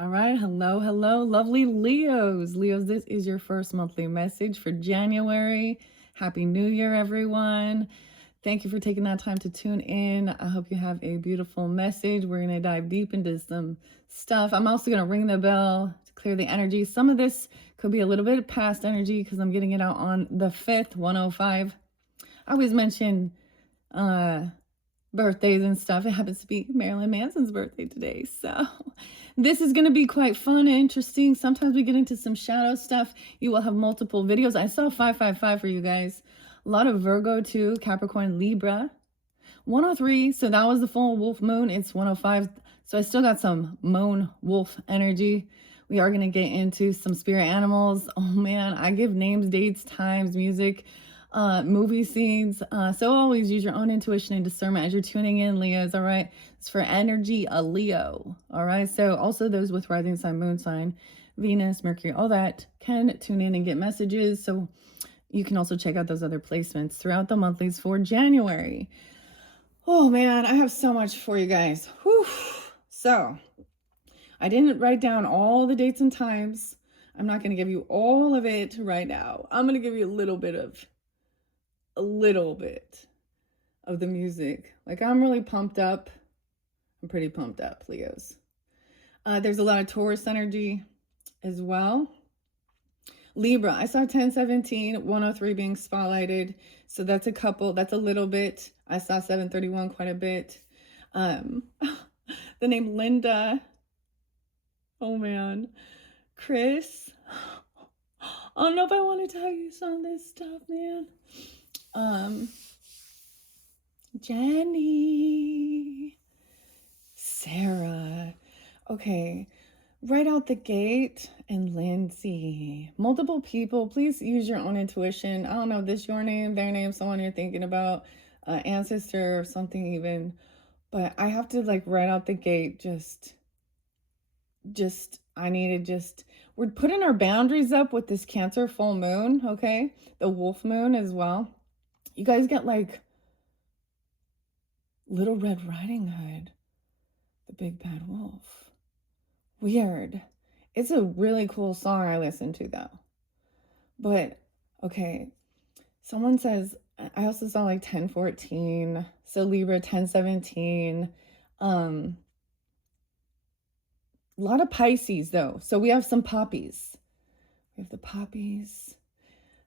All right. Hello, hello, lovely Leos. Leos, this is your first monthly message for January. Happy New Year, everyone. Thank you for taking that time to tune in. I hope you have a beautiful message. We're going to dive deep into some stuff. I'm also going to ring the bell to clear the energy. Some of this could be a little bit past energy because I'm getting it out on the 5th, 105. I always mention birthdays and stuff. It happens to be Marilyn Manson's birthday today. So this is going to be quite fun and interesting. Sometimes we get into some shadow stuff. You will have multiple videos. I saw 555 for you guys. A lot of Virgo too, Capricorn, Libra. 103, so that was the full wolf moon. It's 105. So I still got some moon wolf energy. We are going to get into some spirit animals. Oh man, I give names, dates, times, music, movie scenes. So always use your own intuition and discernment as you're tuning in, Leos. All right. It's for energy, a Leo. All right. So also those with rising sign, moon sign, Venus, Mercury, all that can tune in and get messages. So you can also check out those other placements throughout the monthlies for January. Oh man, I have so much for you guys. Whew. So I didn't write down all the dates and times. I'm not going to give you all of it right now. I'm going to give you a little bit of the music. Like, I'm really pumped up. I'm pretty pumped up, Leos. There's a lot of Taurus energy as well. Libra, I saw 1017, 103 being spotlighted. So that's a little bit. I saw 731 quite a bit. The name Linda. Oh man. Chris. I don't know if I want to tell you some of this stuff, man. Jenny. Sarah. Okay. Right out the gate, and Lindsay. Multiple people, please use your own intuition. I don't know if this is your name, their name, someone you're thinking about, ancestor or something even. But I have to, like, right out the gate, we're putting our boundaries up with this Cancer full moon, okay? The wolf moon as well. You guys get, like, Little Red Riding Hood, the big bad wolf. Weird. It's a really cool song I listen to though. But okay, someone says I also saw like 1014. So Libra 1017. A lot of Pisces though. So we have some poppies. We have the poppies.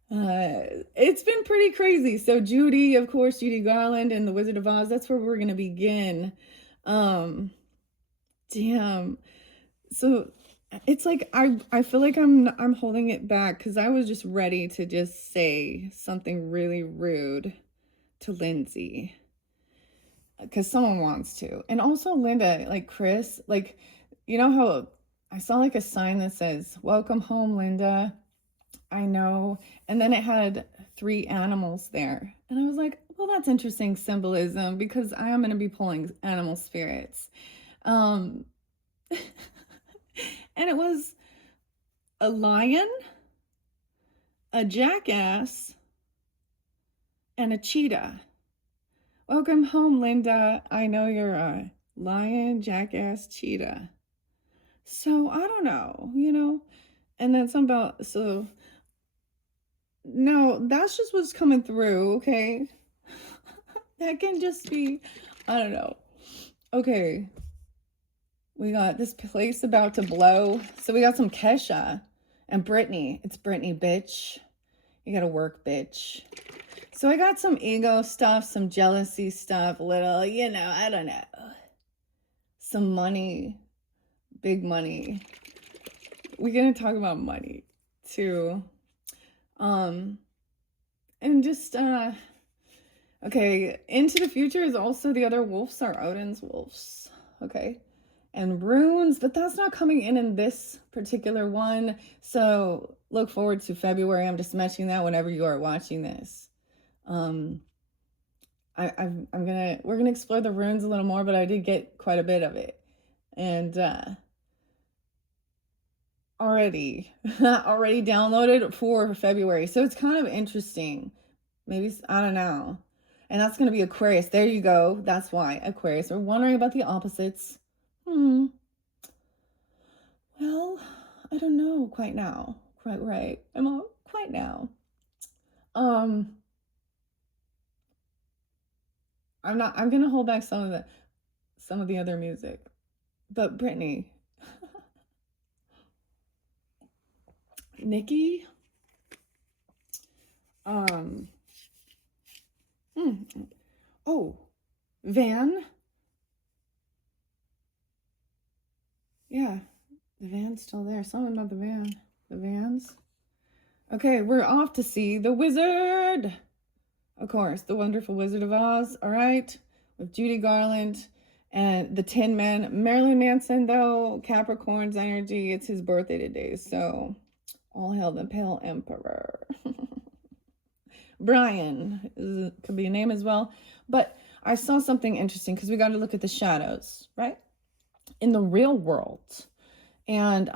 It's been pretty crazy. So Judy, of course, Judy Garland and the Wizard of Oz. That's where we're gonna begin. Damn. So it's like I feel like I'm holding it back because I was just ready to just say something really rude to Lindsay because someone wants to. And also Linda, like Chris, like, you know how I saw like a sign that says welcome home, Linda. I know. And then it had 3 animals there, and I was like, well, that's interesting symbolism because I am going to be pulling animal spirits. And it was a lion, a jackass, and a cheetah. Welcome home, Linda. I know you're a lion, jackass, cheetah. So I don't know, you know. And then no, that's just what's coming through, okay? That can just be, I don't know. Okay. We got this place about to blow. So we got some Kesha and Brittany. It's Brittany, bitch. You gotta work, bitch. So I got some ego stuff, some jealousy stuff, a little, you know, I don't know. Some money, big money. We're gonna talk about money too. And just, okay, into the future is also the other wolves are Odin's wolves, okay? And runes, but that's not coming in this particular one. So look forward to February. I'm just mentioning that whenever you are watching this. We're gonna explore the runes a little more, but I did get quite a bit of it. And already downloaded for February. So it's kind of interesting. Maybe, I don't know. And that's gonna be Aquarius. There you go. That's why Aquarius. We're wondering about the opposites. I don't know quite now. Quite right. I'm all quite now. Um, I'm gonna hold back some of the other music. But Brittany, Nikki, um, hmm, oh, Van. Yeah, the van's still there. Something about the van. The vans. Okay, we're off to see the wizard. Of course, the wonderful Wizard of Oz. All right, with Judy Garland and the Tin Man. Marilyn Manson, though, Capricorn's energy. It's his birthday today, so all hail the Pale Emperor. Brian could be a name as well. But I saw something interesting because we got to look at the shadows, right? In the real world. And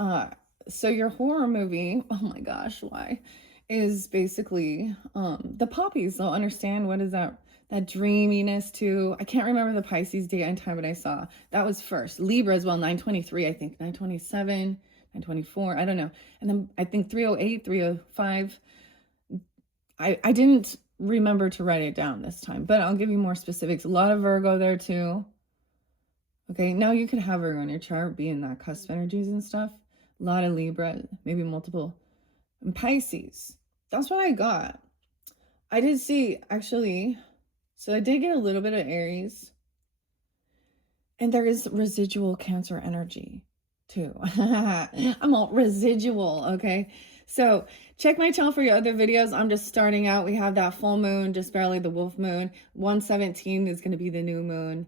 so your horror movie, oh my gosh, why? Is basically the poppies. They'll understand what is that dreaminess too. I can't remember the Pisces date and time, but I saw that was first. Libra as well, 923, I think, 927, 924, I don't know. And then I think 308, 305. I didn't remember to write it down this time, but I'll give you more specifics. A lot of Virgo there too. Okay, now you could have Virgo in your chart, being that cusp energies and stuff. A lot of Libra, maybe multiple. And Pisces. That's what I got. I did see, actually, so I did get a little bit of Aries. And there is residual Cancer energy too. I'm all residual, okay? So check my channel for your other videos. I'm just starting out. We have that full moon, just barely the wolf moon. 117 is going to be the new moon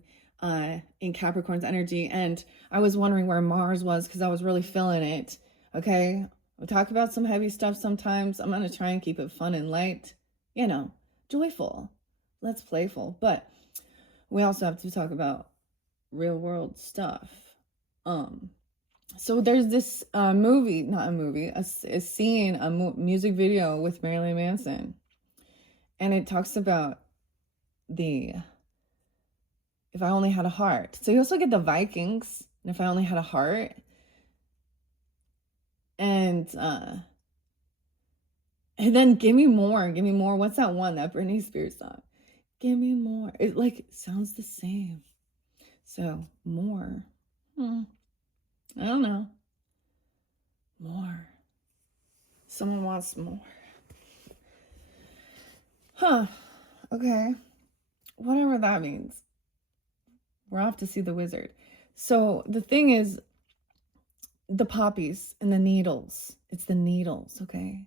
in Capricorn's energy. And I was wondering where Mars was because I was really feeling it, okay? We'll talk about some heavy stuff sometimes. I'm going to try and keep it fun and light, you know, joyful. Let's playful. But we also have to talk about real world stuff. So there's this movie, not a movie, a scene, a music video with Marilyn Manson. And it talks about the if I only had a heart. So you also get the Vikings, and if I only had a heart. And then give me more. What's that one, that Britney Spears song? Give me more. It like sounds the same. So more. I don't know. More. Someone wants more. Huh. Okay. Whatever that means. We're off to see the wizard. So the thing is, the poppies and the needles. It's the needles, okay?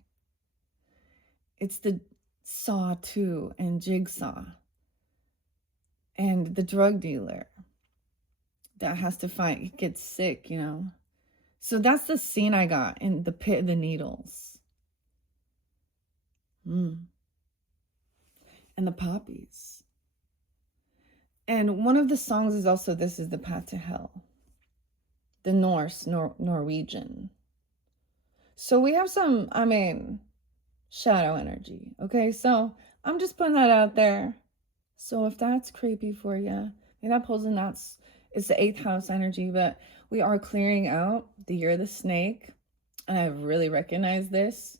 It's the saw too, and jigsaw. And the drug dealer that has to fight, gets sick, you know? So that's the scene I got in the pit of the needles. And the poppies. And one of the songs is also This Is the Path to Hell. The Norwegian. So we have some, shadow energy. Okay, so I'm just putting that out there. So if that's creepy for you, maybe that pulls in it's the 8th house energy, but we are clearing out the year of the snake. And I really recognize this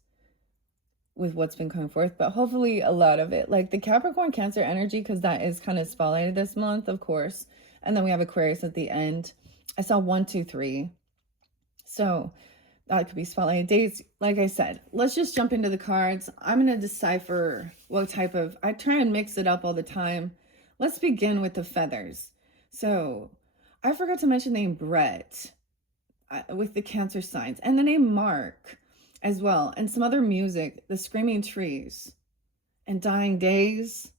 with what's been coming forth, but hopefully a lot of it, like the Capricorn Cancer energy, because that is kind of spotlighted this month, of course. And then we have Aquarius at the end. I saw 1, 2, 3. So that could be spotlighted dates. Like I said, let's just jump into the cards. I'm going to decipher what type of, I try and mix it up all the time. Let's begin with the feathers. So I forgot to mention the name Brett with the Cancer signs, and the name Mark as well, and some other music, the Screaming Trees and Dying Days.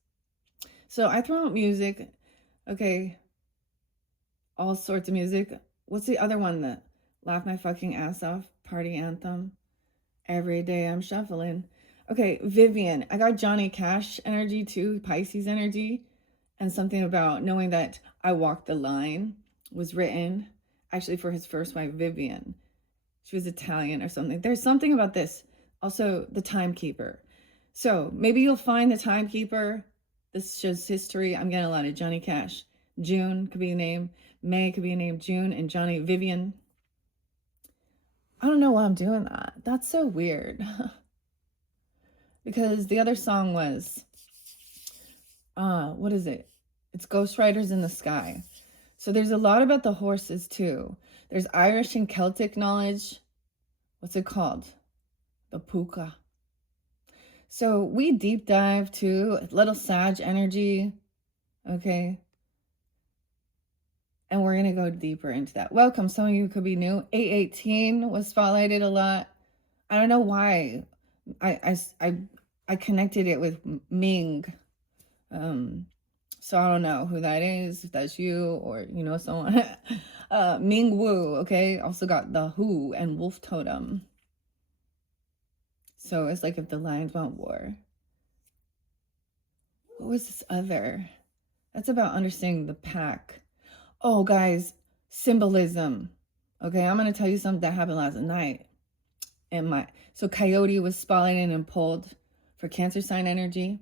So I throw out music, okay, all sorts of music. What's the other one that Laugh My Fucking Ass Off, Party Anthem, Every Day I'm Shuffling. Okay, Vivian, I got Johnny Cash energy too, Pisces energy, and something about knowing that I walked the line was written actually for his first wife, Vivian. She was Italian or something. There's something about this. Also, the Timekeeper. So maybe you'll find the Timekeeper. This shows history. I'm getting a lot of Johnny Cash. June could be a name. May could be a name. June and Johnny. Vivian. I don't know why I'm doing that. That's so weird. Because the other song was, what is it? It's Ghost Riders in the Sky. So there's a lot about the horses too. There's Irish and Celtic knowledge. What's it called? The puka. So we deep dive too, little Sag energy. Okay. And we're going to go deeper into that. Welcome. Some of you could be new. 818 was spotlighted a lot. I don't know why. I connected it with Ming. So I don't know who that is, if that's you or you know someone. Ming Wu, okay? Also got the Who and Wolf Totem. So it's like if the lions want war. What was this other? That's about understanding the pack. Oh, guys, symbolism. Okay, I'm gonna tell you something that happened last night. And so Coyote was spotlighted and pulled for Cancer sign energy.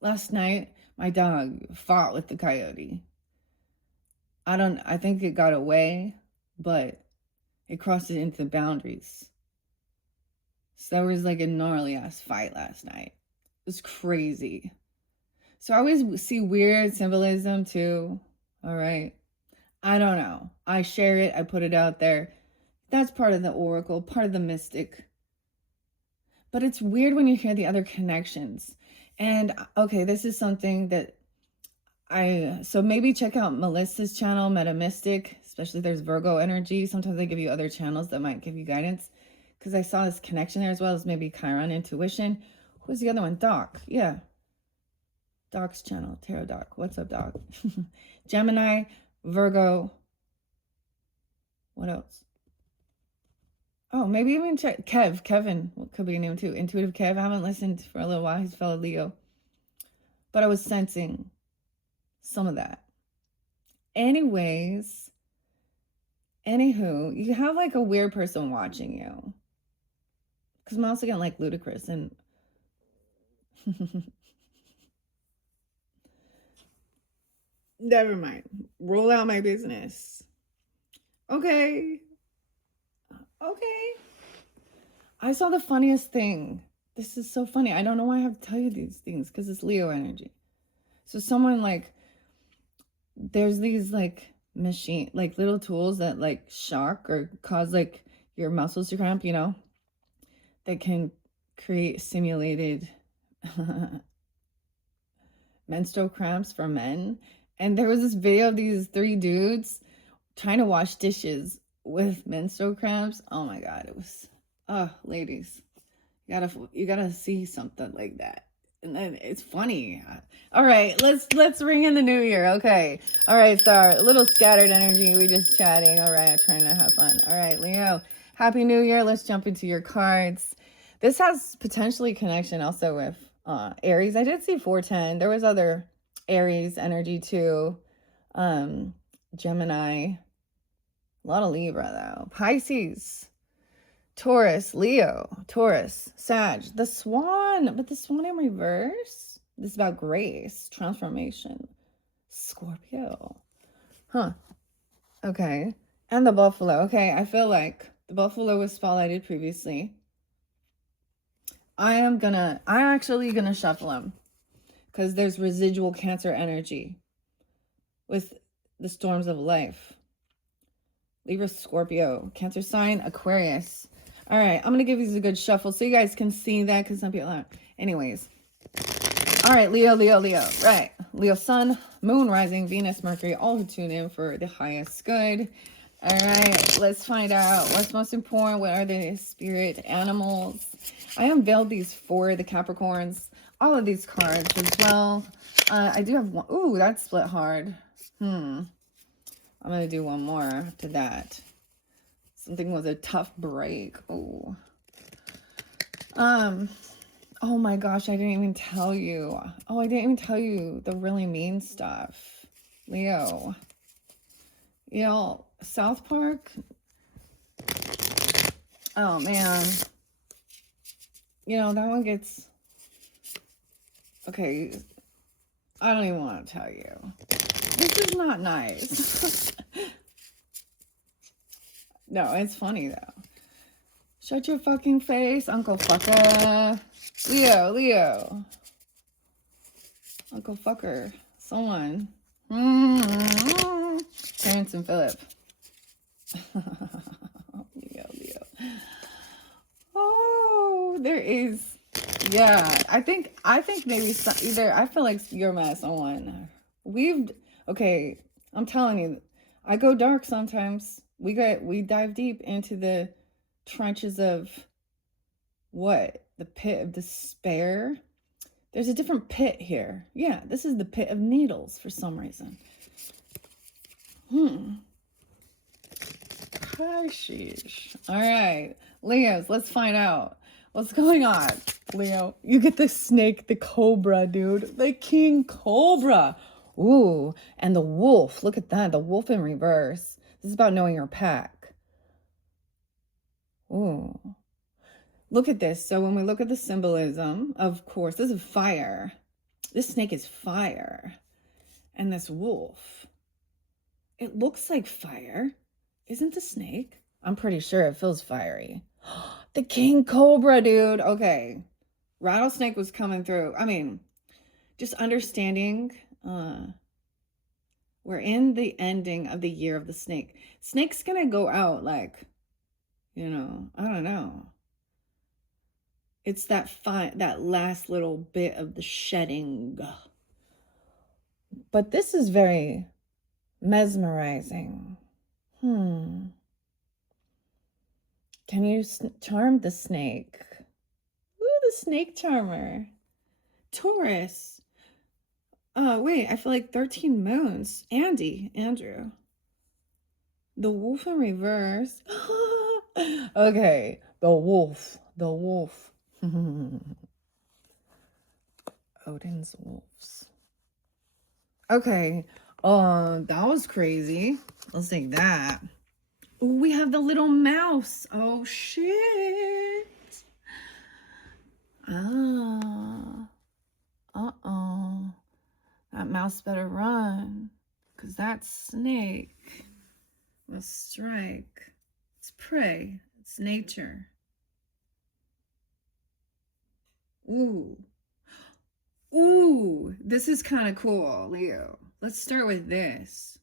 Last night, my dog fought with the coyote. I think it got away, but it crossed it into the boundaries. So there was like a gnarly ass fight last night. It was crazy. So I always see weird symbolism too. All right. I don't know. I share it. I put it out there. That's part of the oracle, part of the mystic. But it's weird when you hear the other connections. And okay, this is something that so maybe check out Melissa's channel, Meta Mystic, especially there's Virgo energy. Sometimes they give you other channels that might give you guidance. Because I saw this connection there as well as maybe Chiron intuition. Who's the other one? Doc. Yeah. Doc's channel. Tarot Doc. What's up, Doc? Gemini, Virgo. What else? Oh, maybe even check Kevin could be a name too. Intuitive Kev. I haven't listened for a little while. He's a fellow Leo. But I was sensing some of that. Anyways, anywho, you have like a weird person watching you. Because I'm also getting like ludicrous and never mind. Roll out my business. Okay. I saw the funniest thing. This is so funny. I don't know why I have to tell you these things because it's Leo energy. So someone like, there's these like machine, like little tools that like shock or cause like your muscles to cramp, you know, that can create simulated menstrual cramps for men. And there was this video of these 3 dudes trying to wash dishes with menstrual cramps. Oh my God, it was, ladies, you gotta see something like that. And then it's funny. All right, let's ring in the new year. Okay. All right, Star. A little scattered energy. We just chatting. All right, trying to have fun. All right, Leo. Happy New Year. Let's jump into your cards. This has potentially connection also with Aries. I did see 410. There was other Aries energy too. Gemini. A lot of Libra though. Pisces. Taurus, Leo, Taurus, Sag, the Swan, but the Swan in reverse. This is about grace, transformation. Scorpio. Huh. Okay. And the Buffalo. Okay, I feel like the Buffalo was spotlighted previously. I'm actually gonna shuffle them because there's residual Cancer energy with the storms of life. Libra, Scorpio, Cancer sign, Aquarius. All right, I'm going to give these a good shuffle so you guys can see that because some people aren't. Anyways. All right, Leo. Right. Leo, Sun, Moon, Rising, Venus, Mercury, all who tune in for the highest good. All right, let's find out what's most important. What are the spirit animals? I unveiled these for the Capricorns. All of these cards as well. I do have one. Ooh, that split hard. I'm going to do one more after that. Something was a tough break. Oh. Oh my gosh, I didn't even tell you. Oh, I didn't even tell you the really mean stuff. Leo. You know, South Park. Oh man. You know, that one gets... Okay. I don't even want to tell you. This is not nice. No, it's funny though. Shut your fucking face, Uncle Fucker. Leo. Uncle Fucker. Someone. Terrence and Philip. Leo. Oh, there is. Yeah, I think maybe either. I feel like you're my someone. Okay. I'm telling you, I go dark sometimes. We dive deep into the trenches of what? The pit of despair. There's a different pit here. Yeah, this is the pit of needles for some reason. Sheesh. All right, Leos, let's find out what's going on. Leo, you get the snake, the cobra, dude. The king cobra. Ooh, and the wolf. Look at that. The wolf in reverse. This is about knowing your pack. Ooh. Look at this. So when we look at the symbolism, of course, this is fire. This snake is fire. And this wolf, it looks like fire. Isn't the snake? I'm pretty sure it feels fiery. The king cobra, dude. Okay. Rattlesnake was coming through. I mean, just understanding, we're in the ending of the year of the snake. Snake's gonna go out like, I don't know. It's that last little bit of the shedding. But this is very mesmerizing. Can you charm the snake? Ooh, the snake charmer. Taurus. Wait, I feel like 13 moons. Andrew. The wolf in reverse. Okay, the wolf. Odin's wolves. Okay, that was crazy. Let's take that. Ooh, we have the little mouse. Oh, shit. That mouse better run, because that snake will strike. It's prey. It's nature. Ooh, this is kind of cool, Leo. Let's start with this.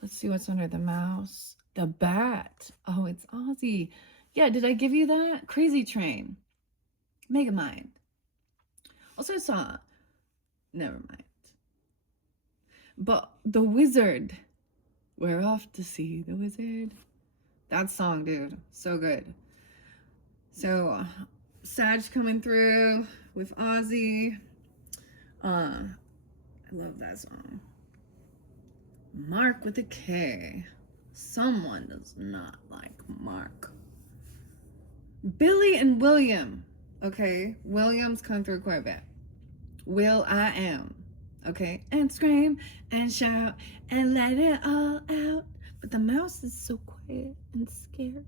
Let's see what's under the mouse. The bat. Oh, it's Ozzy. Yeah, did I give you that? Crazy Train. Megamind. Also saw. Never mind. But the wizard. We're off to see the wizard. That song, dude. So good. So, Sag coming through with Ozzy. I love that song. Mark with a K. Someone does not like Mark. Billy and William. Okay, William's come through quite a bit. Will I am. Okay, and scream and shout and let it all out. But the mouse is so quiet and scared.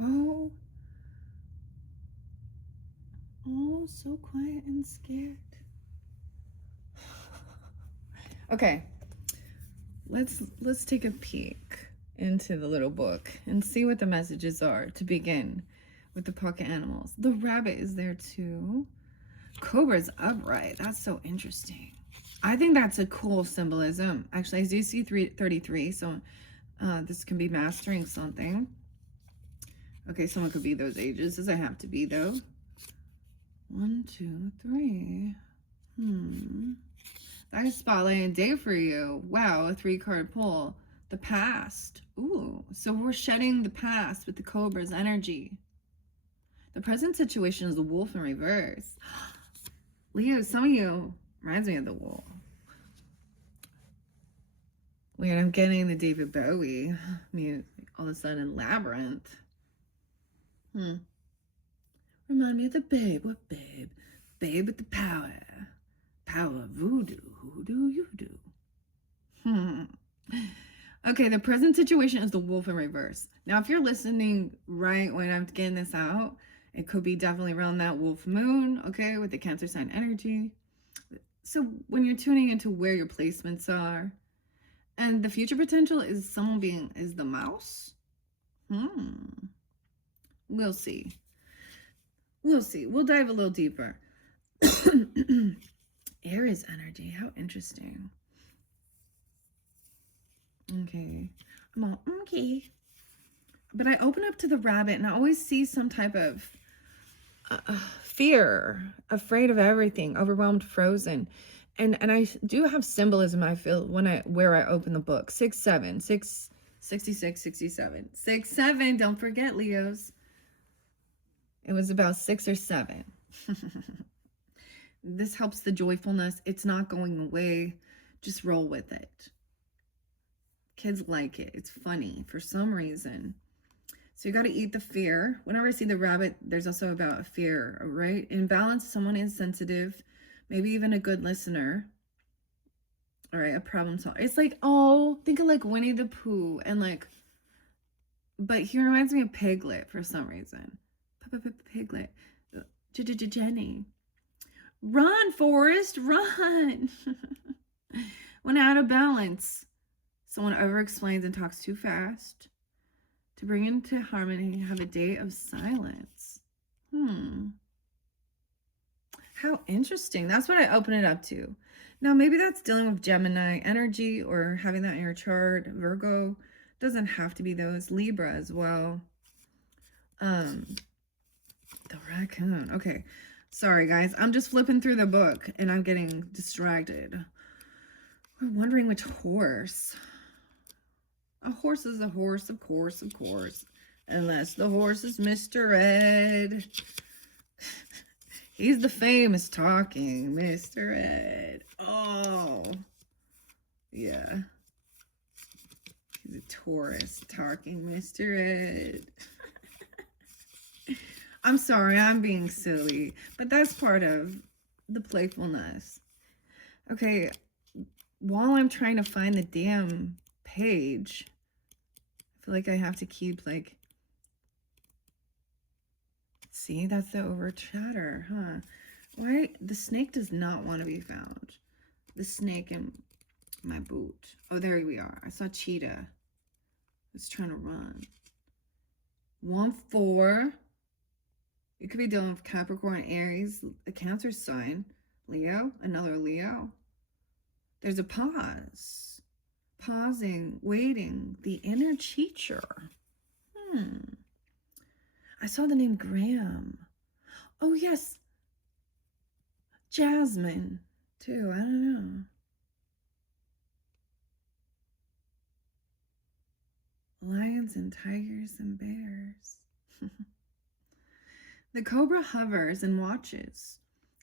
Oh, so quiet and scared. Okay, let's take a peek into the little book and see what the messages are to begin with the pocket animals. The rabbit is there too. Cobra's upright. That's so interesting. I think that's a cool symbolism. Actually, I do see 33, so this can be mastering something. Okay, someone could be those ages. Does it have to be, though? 1, 2, 3. That is spotlight day for you. Wow, a 3-card pull. The past. Ooh, so we're shedding the past with the Cobra's energy. The present situation is the wolf in reverse. Leo, some of you reminds me of the wolf. Weird, I'm getting the David Bowie music all of a sudden. Labyrinth. Remind me of the babe. What babe? Babe with the power. Power of voodoo. Who do you do? Okay, the present situation is the wolf in reverse. Now, if you're listening right when I'm getting this out, it could be definitely around that wolf moon, okay, with the Cancer sign energy. So when you're tuning into where your placements are, And the future potential is is the mouse? We'll see. We'll see. We'll dive a little deeper. Aries energy. How interesting. Okay. I'm all, okay. But I open up to the rabbit and I always see some type of fear, afraid of everything, overwhelmed, frozen. And I do have symbolism, I feel, where I open the book. 6, 7, 6, 66, 67. 6, 7, don't forget, Leos. It was about 6 or 7. This helps the joyfulness. It's not going away. Just roll with it. Kids like it. It's funny for some reason. So you got to eat the fear. Whenever I see the rabbit, there's also about a fear, right? In balance, someone is sensitive, maybe even a good listener. All right, a problem solver. It's like, oh, think of like Winnie the Pooh and like, but he reminds me of Piglet for some reason. Piglet. Jenny. Run, Forrest, run. When out of balance, someone over-explains and talks too fast. To bring into harmony, have a day of silence. How interesting. That's what I open it up to. Now, maybe that's dealing with Gemini energy or having that in your chart. Virgo doesn't have to be those. Libra as well. The raccoon. Okay. Sorry, guys. I'm just flipping through the book and I'm getting distracted. We're wondering which horse. A horse is a horse, of course, of course. Unless the horse is Mr. Ed. He's the famous talking Mr. Ed. Oh. Yeah. He's a Taurus talking Mr. Ed. I'm sorry, I'm being silly. But that's part of the playfulness. Okay. While I'm trying to find the damn page, I feel like I have to keep like, see, that's the over chatter, huh? Why? The snake does not want to be found. The snake in my boot. Oh, there we are. I saw cheetah. It's trying to run. 1, 4. You could be dealing with Capricorn, Aries, a Cancer sign, Leo, another Leo. There's a pause. Pausing, waiting, the inner teacher. I saw the name Graham. Oh, yes. Jasmine, too. I don't know. Lions and tigers and bears. The cobra hovers and watches,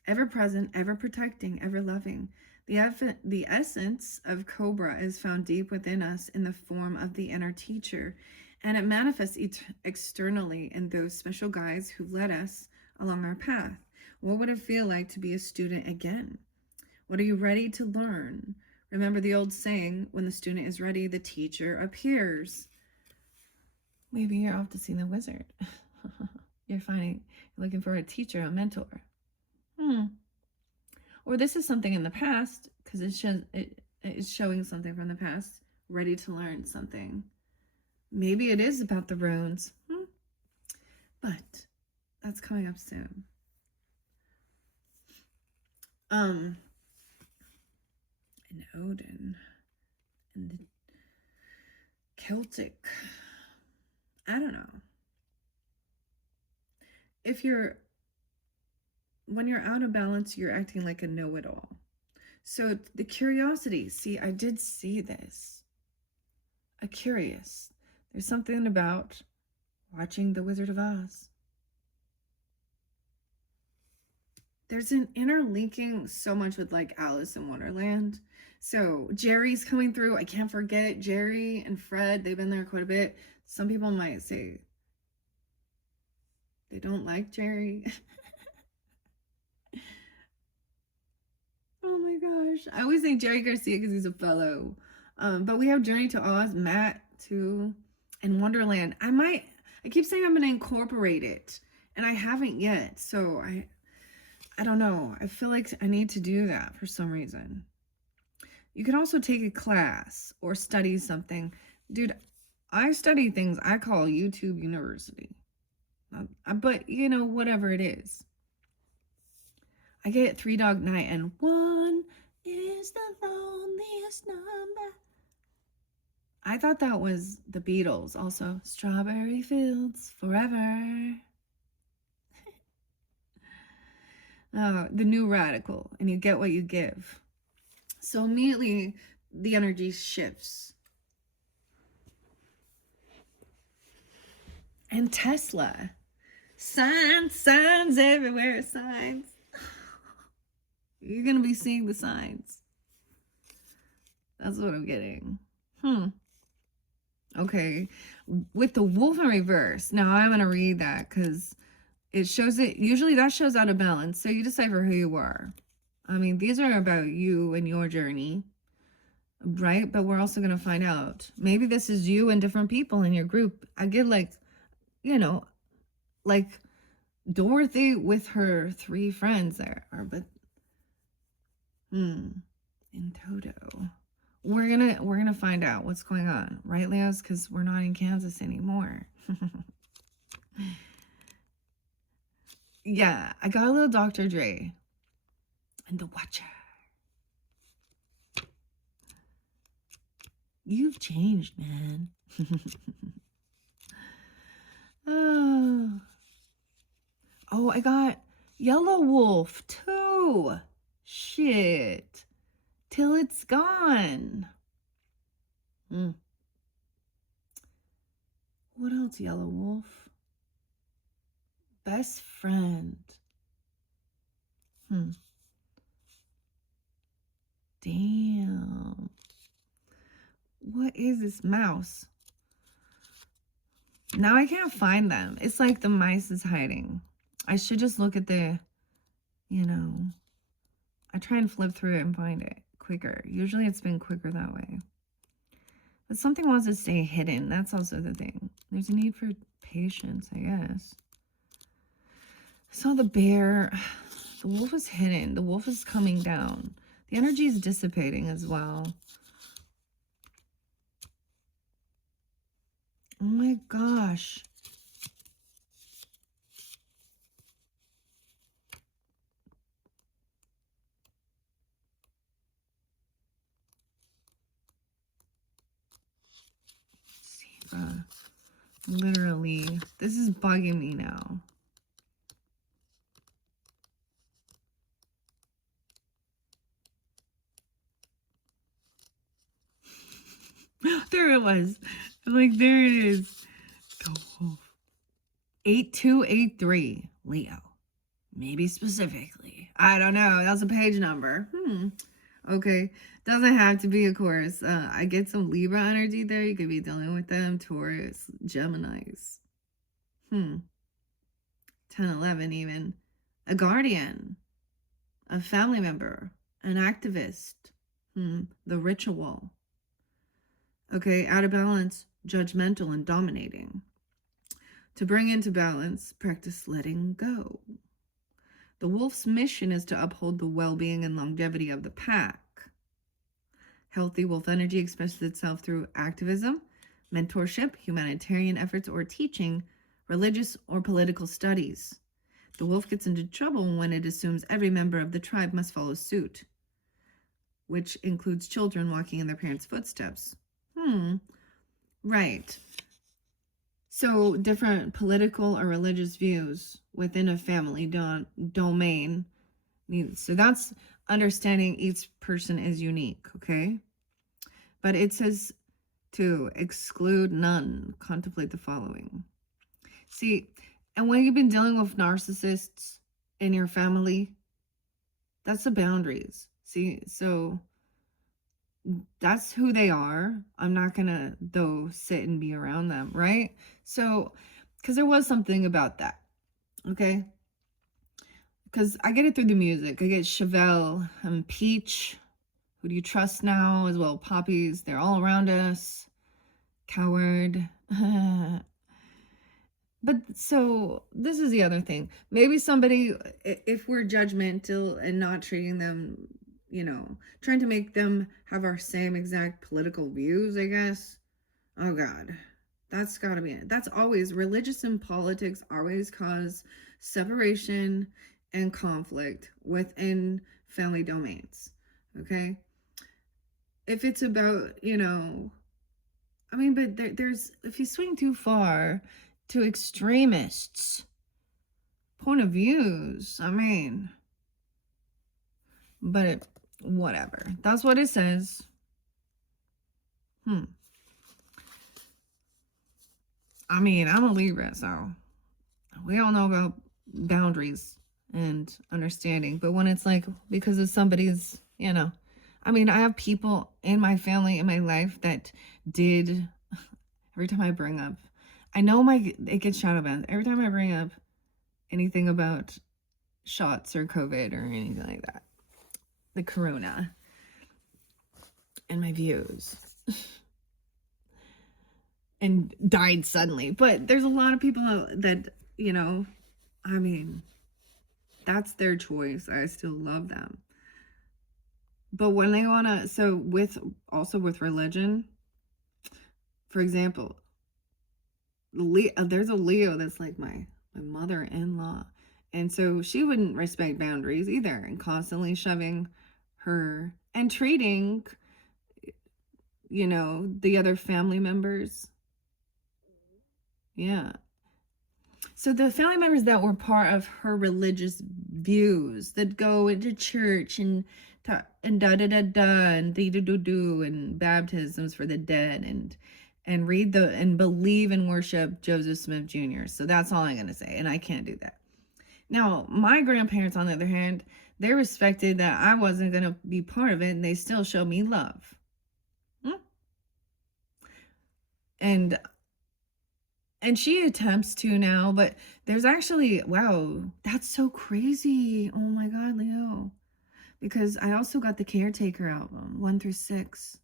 ever present, ever protecting, ever loving. The essence of Cobra is found deep within us in the form of the inner teacher, and it manifests externally in those special guides who led us along our path. What would it feel like to be a student again? What are you ready to learn? Remember the old saying, when the student is ready, the teacher appears. Maybe you're off to see the wizard. You're looking for a teacher, a mentor. Or this is something in the past, because it is showing something from the past, ready to learn something. Maybe it is about the runes. But that's coming up soon. And Odin. And the Celtic. I don't know. When you're out of balance, you're acting like a know-it-all. So the curiosity, see, I did see this. A curious. There's something about watching The Wizard of Oz. There's an interlinking so much with like Alice in Wonderland. So Jerry's coming through. I can't forget Jerry and Fred. They've been there quite a bit. Some people might say they don't like Jerry. Oh my gosh. I always think Jerry Garcia because he's a fellow. But we have Journey to Oz, Matt too, and Wonderland. I keep saying I'm going to incorporate it, and I haven't yet. So I don't know. I feel like I need to do that for some reason. You can also take a class or study something. Dude, I study things I call YouTube University. But, you know, whatever it is. I get Three Dog Night and one is the loneliest number. I thought that was the Beatles. Also, Strawberry Fields Forever. The New Radical, and you get what you give. So immediately the energy shifts. And Tesla. Signs everywhere, signs. You're going to be seeing the signs. That's what I'm getting. Okay. With the wolf in reverse. Now I'm going to read that because it shows it. Usually that shows out of balance. So you decipher who you are. I mean, these are about you and your journey, right? But we're also going to find out. Maybe this is you and different people in your group. I get like, you know, like Dorothy with her 3 friends there. But in toto. We're gonna find out what's going on, right, Leos? Because we're not in Kansas anymore. Yeah, I got a little Dr. Dre and the Watcher. You've changed, man. Oh, I got Yellow Wolf too. Shit. Till it's gone. What else, Yellow Wolf? Best friend. Damn. What is this mouse? Now I can't find them. It's like the mice is hiding. I should just look at the, you know, I try and flip through it and find it quicker. Usually it's been quicker that way. But something wants to stay hidden. That's also the thing. There's a need for patience, I guess. I saw the bear. The wolf is hidden. The wolf is coming down. The energy is dissipating as well. Oh my gosh. Literally, this is bugging me now. There it was. Like, there it is. 8283, Leo. Maybe specifically. I don't know. That's a page number. Okay. Doesn't have to be, of course. I get some Libra energy there. You could be dealing with them. Taurus, Geminis. 1011 even. A guardian. A family member. An activist. The ritual. Okay, out of balance, judgmental and dominating. To bring into balance, practice letting go. The wolf's mission is to uphold the well-being and longevity of the pack. Healthy wolf energy expresses itself through activism, mentorship, humanitarian efforts, or teaching, religious or political studies. The wolf gets into trouble when it assumes every member of the tribe must follow suit, which includes children walking in their parents' footsteps. Right. So different political or religious views within a family domain. So that's understanding each person is unique, okay? But it says to exclude none, contemplate the following. See, and when you've been dealing with narcissists in your family, that's the boundaries. See, so that's who they are. I'm not gonna, though, sit and be around them, right? So, because there was something about that, okay? Because I get it through the music. I get Chevelle and Peach. Who do you trust now? As well, Poppies. They're all around us. Coward. But so this is the other thing. Maybe somebody, if we're judgmental and not treating them trying to make them have our same exact political views, I guess. Oh God, that's gotta be it. That's always, religious and politics always cause separation and conflict within family domains. Okay? If it's about, I mean, but there's, if you swing too far to extremists' point of views, I mean, but whatever. That's what it says. I mean, I'm a Libra, so we all know about boundaries and understanding. But when it's like because of somebody's, I mean, I have people in my family, in my life that did, every time I bring up, I know it gets shadow banned. Every time I bring up anything about shots or COVID or anything like that, the corona, and my views. And died suddenly. But there's a lot of people that, I mean, that's their choice. I still love them. But when they want to, so with religion, for example, there's a Leo that's like my mother-in-law. And so she wouldn't respect boundaries either, and constantly shoving her and treating, the other family members. Yeah. So the family members that were part of her religious views, that go into church and da da da da and dee doo doo doo and baptisms for the dead and read and believe and worship Joseph Smith Jr. So that's all I'm gonna say, and I can't do that. Now, my grandparents, on the other hand, they respected that I wasn't gonna be part of it, and they still showed me love. And she attempts to now, but there's actually, wow, that's so crazy. Oh my God, Leo. Because I also got the Caretaker album, 1 through 6.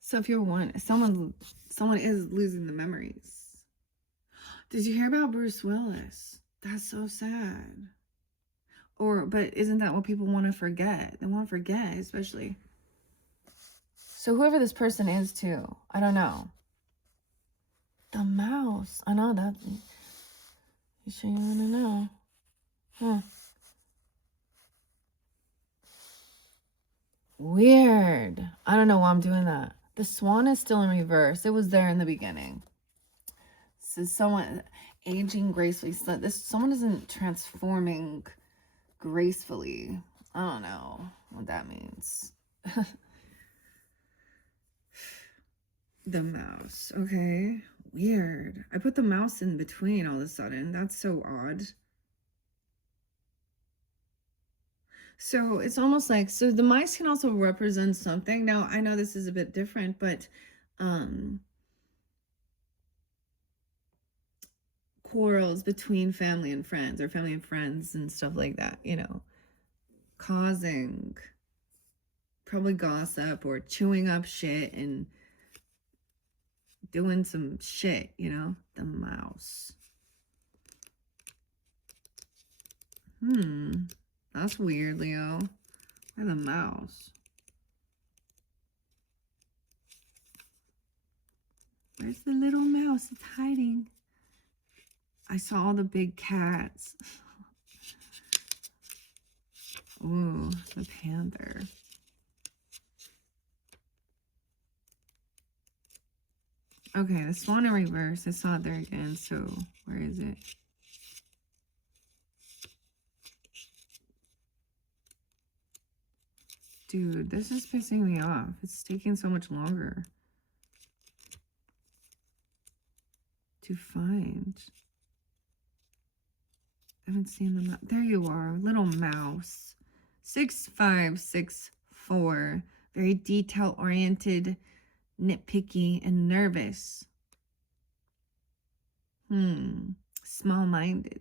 So if you're someone is losing the memories. Did you hear about Bruce Willis? That's so sad. But isn't that what people want to forget? They want to forget, especially. So whoever this person is too, I don't know. The mouse. I know that. You sure you want to know? Huh. Weird. I don't know why I'm doing that. The swan is still in reverse. It was there in the beginning. So someone aging gracefully. Someone isn't transforming gracefully. I don't know what that means. The mouse. Okay. Weird. I put the mouse in between all of a sudden. That's so odd. So it's almost like, so the mice can also represent something. Now, I know this is a bit different, but quarrels between family and friends, or family and friends and stuff like that, causing probably gossip or chewing up shit and doing some shit, the mouse. That's weird, Leo. Why the mouse? Where's the little mouse? It's hiding. I saw all the big cats. Ooh, the panther. Okay, the swan in reverse. I saw it there again. So where is it? Dude, this is pissing me off. It's taking so much longer to find. I haven't seen them. There you are, little mouse. 6564. Very detail oriented, nitpicky, and nervous. Small minded.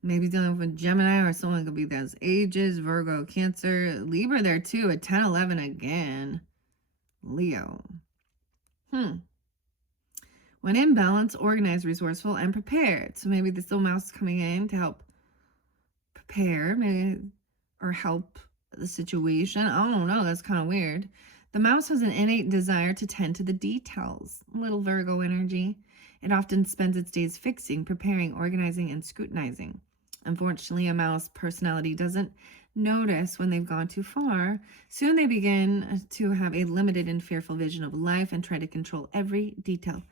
Maybe dealing with Gemini, or someone could be those ages. Virgo, Cancer, Libra there too. At 10-11 again. Leo. When in balance, organized, resourceful, and prepared. So maybe this little mouse is coming in to help prepare, maybe, or help the situation. I don't know. That's kind of weird. The mouse has an innate desire to tend to the details. Little Virgo energy. It often spends its days fixing, preparing, organizing, and scrutinizing. Unfortunately, a mouse personality doesn't notice when they've gone too far. Soon they begin to have a limited and fearful vision of life and try to control every detail.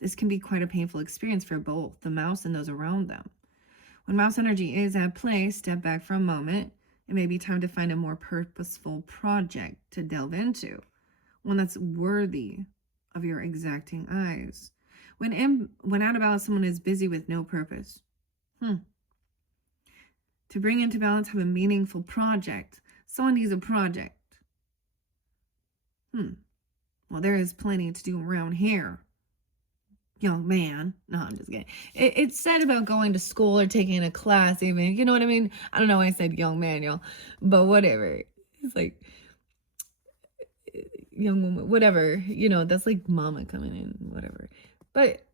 This can be quite a painful experience for both the mouse and those around them. When mouse energy is at play, step back for a moment. It may be time to find a more purposeful project to delve into, one that's worthy of your exacting eyes. When out of balance, someone is busy with no purpose. To bring into balance, have a meaningful project. Someone needs a project. Well, there is plenty to do around here, young man. No, I'm just kidding. It's said about going to school or taking a class even. You know what I mean? I don't know why I said young man, y'all. But whatever. It's like young woman, whatever. You know, that's like mama coming in, whatever. But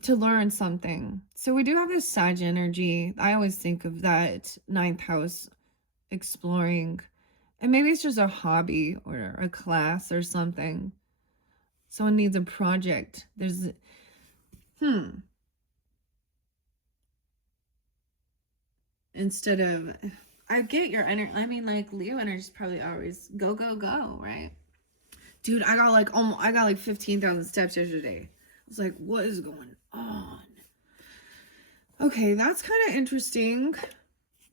to learn something. So we do have this Sag energy. I always think of that 9th house exploring. And maybe it's just a hobby or a class or something. Someone needs a project. There's instead of, I get your energy. I mean, like, Leo energy is probably always go, go, go, right? Dude, I got like 15,000 steps yesterday. I was like, what is going on? Okay, that's kind of interesting.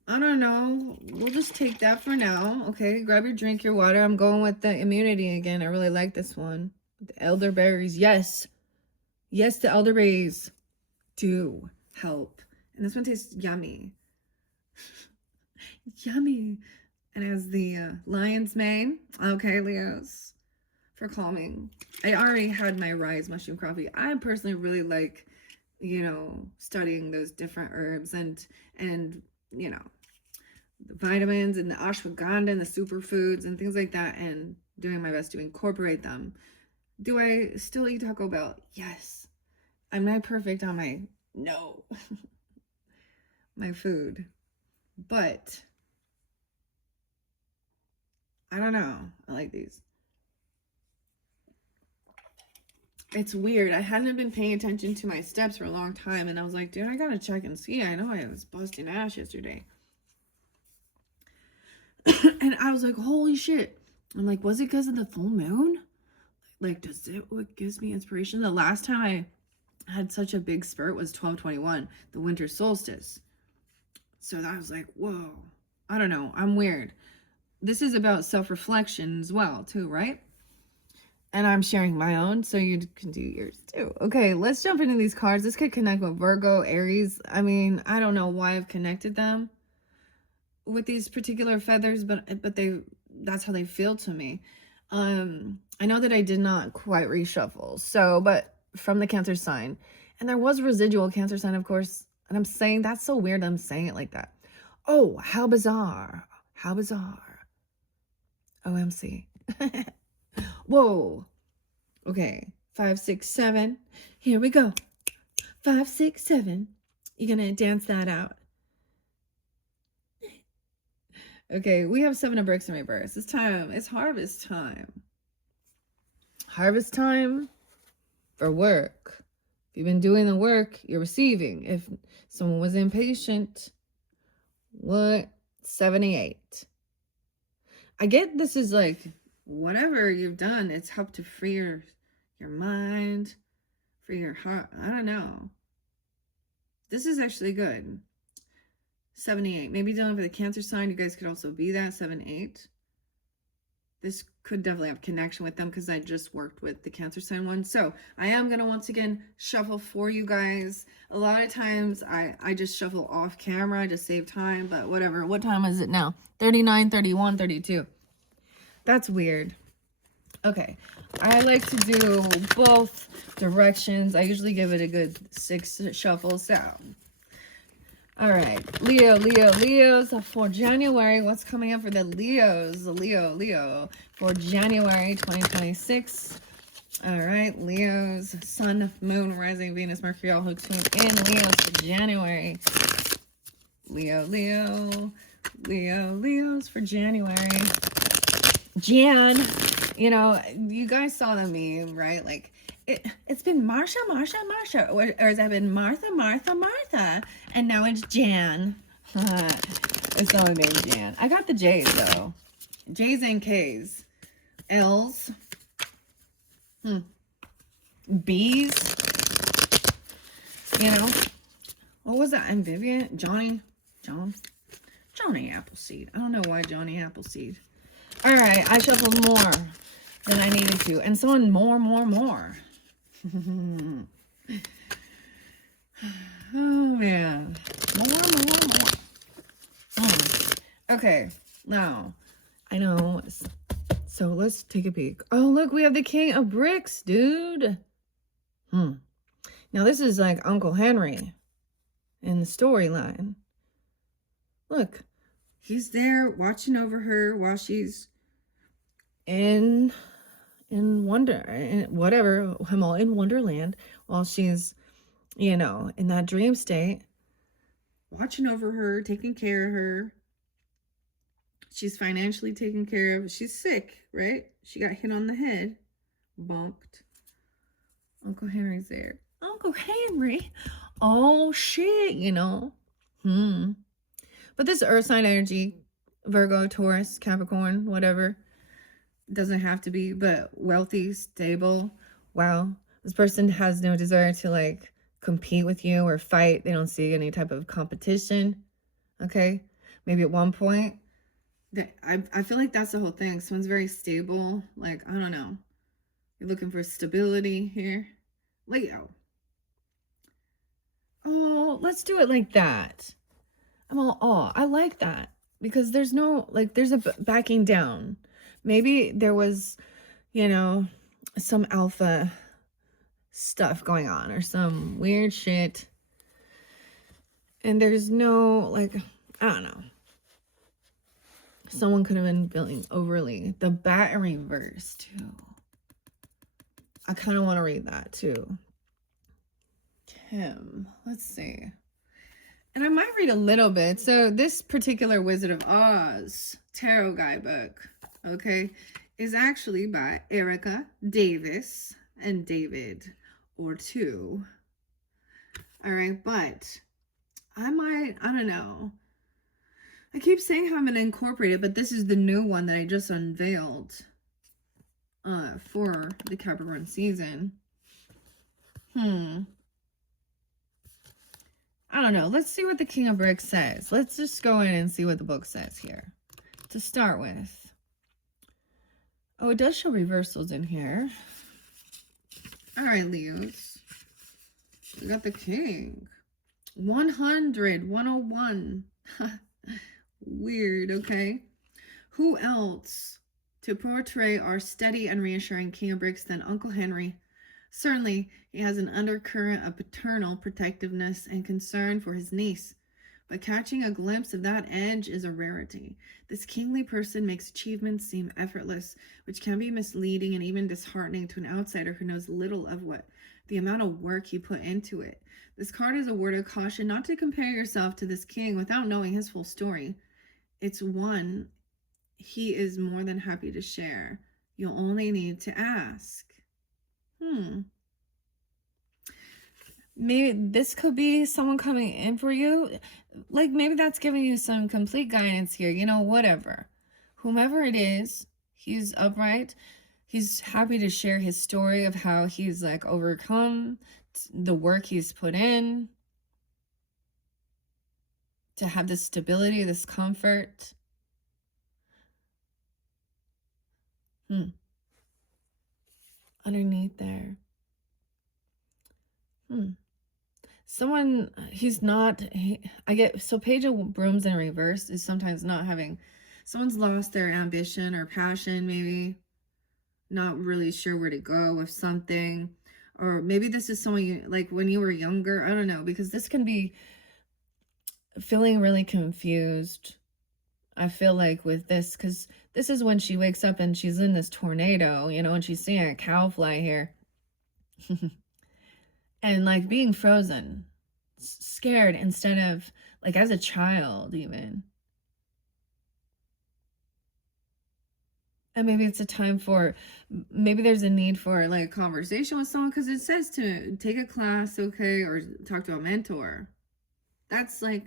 I don't know. We'll just take that for now. Okay, grab your drink, your water. I'm going with the immunity again. I really like this one. The elderberries. Yes. Yes, the elderberries do help. And this one tastes yummy. Yummy. And as the lion's mane. Okay, Leos. For calming. I already had my Rise mushroom coffee. I personally really like, you know, studying those different herbs and you know, the vitamins and the ashwagandha and the superfoods and things like that, and doing my best to incorporate them. Do I still eat Taco Bell? Yes. I'm not perfect on my my food, but I don't know. I like these. It's weird. I hadn't been paying attention to my steps for a long time, and I was like, dude, I gotta check and see. I know I was busting ass yesterday. And I was like, holy shit. I'm like, was it because of the full moon? Like, does it what gives me inspiration? The last time I had such a big spurt was 12/21, the winter solstice. So that was like, whoa. I don't know. I'm weird. This is about self-reflection as well, too, right? And I'm sharing my own, so you can do yours too. Okay, let's jump into these cards. This could connect with Virgo, Aries. I mean, I don't know why I've connected them with these particular feathers, but that's how they feel to me. I know that I did not quite reshuffle, so, but from the Cancer sign. And there was residual Cancer sign, of course. And I'm saying, that's so weird I'm saying it like that. Oh, how bizarre. How bizarre. OMC. Whoa. Okay. 5, 6, 7. Here we go. 5, 6, 7. You're going to dance that out. Okay. We have 7 of bricks in reverse. It's time. It's harvest time. Harvest time for work. If you've been doing the work, you're receiving. If someone was impatient, what? 78. I get this is like, whatever you've done, it's helped to free your mind, free your heart. I don't know. This is actually good. 78. Maybe dealing with a Cancer sign. You guys could also be that. 7, 8. This could definitely have connection with them because I just worked with the Cancer sign one. So I am going to once again shuffle for you guys. A lot of times I just shuffle off camera to save time, but whatever. What time is it now? 39, 31, 32. That's weird. Okay. I like to do both directions. I usually give it a good 6 shuffles. So, all right. Leos for January. What's coming up for the Leos? Leo for January 2026. All right, Leo's sun, moon, rising, Venus, Mercury, all hooked in Leo's for January. Leo's for January. Jan, you know, you guys saw the meme, right? Like, it's been Marsha, or has it been Martha, and now it's Jan. It's someone named Jan. I got the J's, though. J's and K's. L's. B's. You know? What was that? Amphibian? Johnny Appleseed. I don't know why Johnny Appleseed. All right, I shuffled more than I needed to. And someone more. Oh, man. More. Okay, now, I know. So let's take a peek. Oh, look, we have the King of Bricks, dude. Now, this is like Uncle Henry in the storyline. Look, he's there watching over her while she's in Wonderland, while she's, you know, in that dream state, watching over her, taking care of her. She's financially taken care of. She's sick, right? She got hit on the head, bonked. Uncle Henry's there. Uncle Henry? Oh, shit, you know. But this earth sign energy, Virgo, Taurus, Capricorn, whatever, doesn't have to be, but wealthy, stable. Wow. This person has no desire to, like, compete with you or fight. They don't see any type of competition. Okay? Maybe at one point. I feel like that's the whole thing. Someone's very stable. Like, I don't know. You're looking for stability here. Leo. Oh, let's do it like that. I like that. Because there's no, like, there's a backing down. Maybe there was, you know, some alpha stuff going on or some weird shit. And there's no, like, I don't know. Someone could have been feeling overly. The bat in reverse, too. I kind of want to read that, too. Kim. Let's see. And I might read a little bit. So this particular Wizard of Oz tarot guidebook, okay, is actually by Erica Davis and David Ortu. All right, but I don't know. I keep saying how I'm going to incorporate it, but this is the new one that I just unveiled for the Capricorn season. I don't know. Let's see what the King of Bricks says. Let's just go in and see what the book says here to start with. Oh, it does show reversals in here. All right, Leos. We got the King. 100, 101. Weird, okay? Who else to portray our steady and reassuring King of Bricks than Uncle Henry? Certainly, he has an undercurrent of paternal protectiveness and concern for his niece, but catching a glimpse of that edge is a rarity. This kingly person makes achievements seem effortless, which can be misleading and even disheartening to an outsider who knows little of the amount of work he put into it. This card is a word of caution not to compare yourself to this king without knowing his full story. It's one he is more than happy to share. You'll only need to ask. Maybe this could be someone coming in for you. Like, maybe that's giving you some complete guidance here. You know, whatever. Whomever it is, he's upright. He's happy to share his story of how he's, like, overcome the work he's put in to have this stability, this comfort. Underneath there. Someone, so Page of Brooms in reverse is sometimes not having, someone's lost their ambition or passion, maybe. Not really sure where to go with something. Or maybe this is someone you, like when you were younger, I don't know, because this can be feeling really confused I feel like with this, because this is when she wakes up and she's in this tornado, you know, and she's seeing a cow fly here. And like being frozen, scared instead of like as a child, even. And maybe it's a time for, maybe there's a need for like conversation with someone, because it says to take a class, okay, or talk to a mentor. That's like,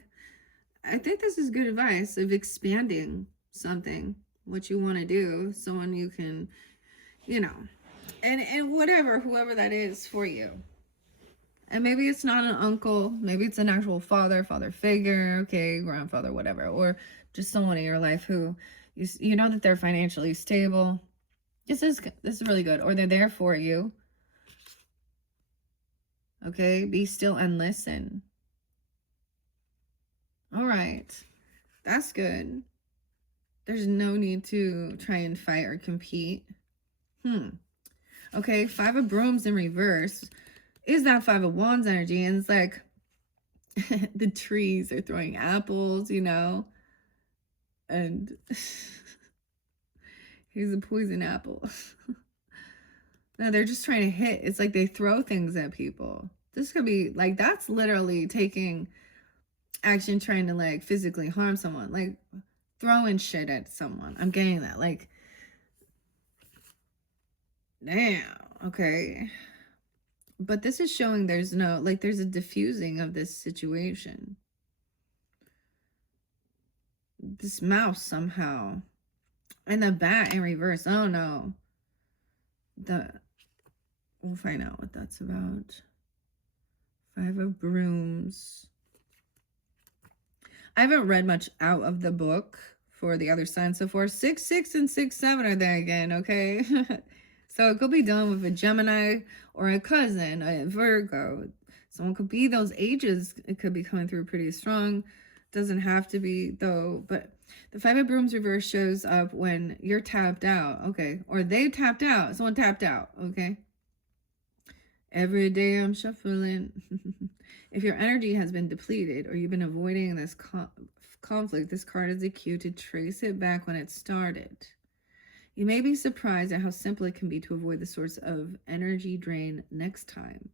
I think this is good advice of expanding something, what you want to do, someone you can, you know, and whatever, whoever that is for you. And maybe it's not an uncle, maybe it's an actual father figure, okay, grandfather, whatever, or just someone in your life who you know that they're financially stable. This is really good. Or they're there for you. Okay, be still and listen. All right, that's good. There's no need to try and fight or compete. Okay, 5 of Brooms in reverse is that 5 of Wands energy, and it's like the trees are throwing apples, you know, and here's a poison apple. No, they're just trying to hit. It's like they throw things at people. This could be like, that's literally taking action, trying to like physically harm someone, like throwing shit at someone. I'm getting that. Like, damn, okay. But this is showing there's no, like, there's a diffusing of this situation. This mouse somehow. And the bat in reverse. Oh no. We'll find out what that's about. 5 of Brooms. I haven't read much out of the book for the other signs so far. 6, 6, and 6, 7 are there again, okay? So it could be dealing with a Gemini or a cousin, a Virgo. Someone could be those ages. It could be coming through pretty strong. Doesn't have to be, though. But the 5 of Brooms reverse shows up when you're tapped out, okay? Or they tapped out. Someone tapped out, okay? Every day I'm shuffling. If your energy has been depleted or you've been avoiding this conflict, this card is a cue to trace it back when it started. You may be surprised at how simple it can be to avoid the source of energy drain next time.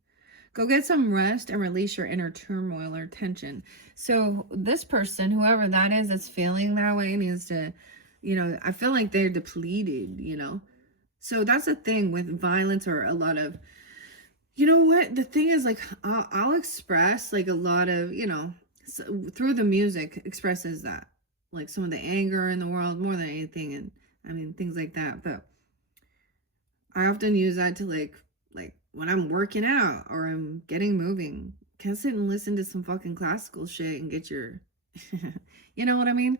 Go get some rest and release your inner turmoil or tension. So this person, whoever that is that's feeling that way, needs to, you know, I feel like they're depleted, you know. So that's a thing with violence or a lot of, you know what, the thing is, like, I'll express like a lot of, you know, through the music expresses that, like some of the anger in the world more than anything, and I mean things like that. But I often use that to like when I'm working out or I'm getting moving, can't sit and listen to some fucking classical shit and get your you know what I mean.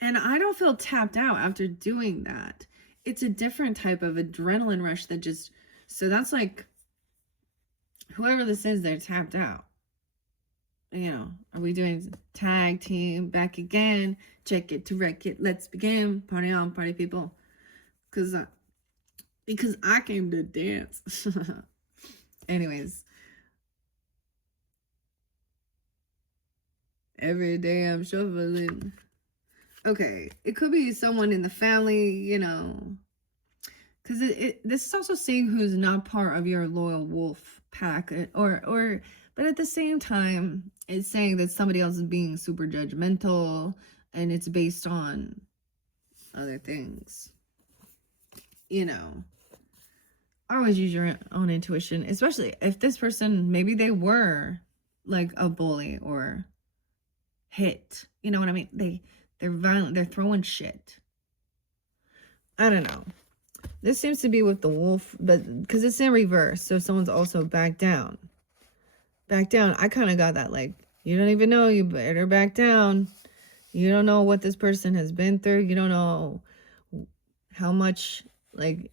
And I don't feel tapped out after doing that. It's a different type of adrenaline rush that just, so that's like, whoever this is, they're tapped out. You know, are we doing tag team back again? Check it to wreck it. Let's begin. Party on, party people. Because I came to dance. Anyways. Every day I'm shuffling. Okay, it could be someone in the family, you know, because this is also seeing who's not part of your loyal wolf pack, or but at the same time, it's saying that somebody else is being super judgmental, and it's based on other things. You know, always use your own intuition, especially if this person, maybe they were like a bully or hit. You know what I mean? They're violent. They're throwing shit. I don't know. This seems to be with the wolf, but because it's in reverse, so someone's also back down. Back down. I kind of got that, like, you don't even know, you better back down. You don't know what this person has been through. You don't know how much, like,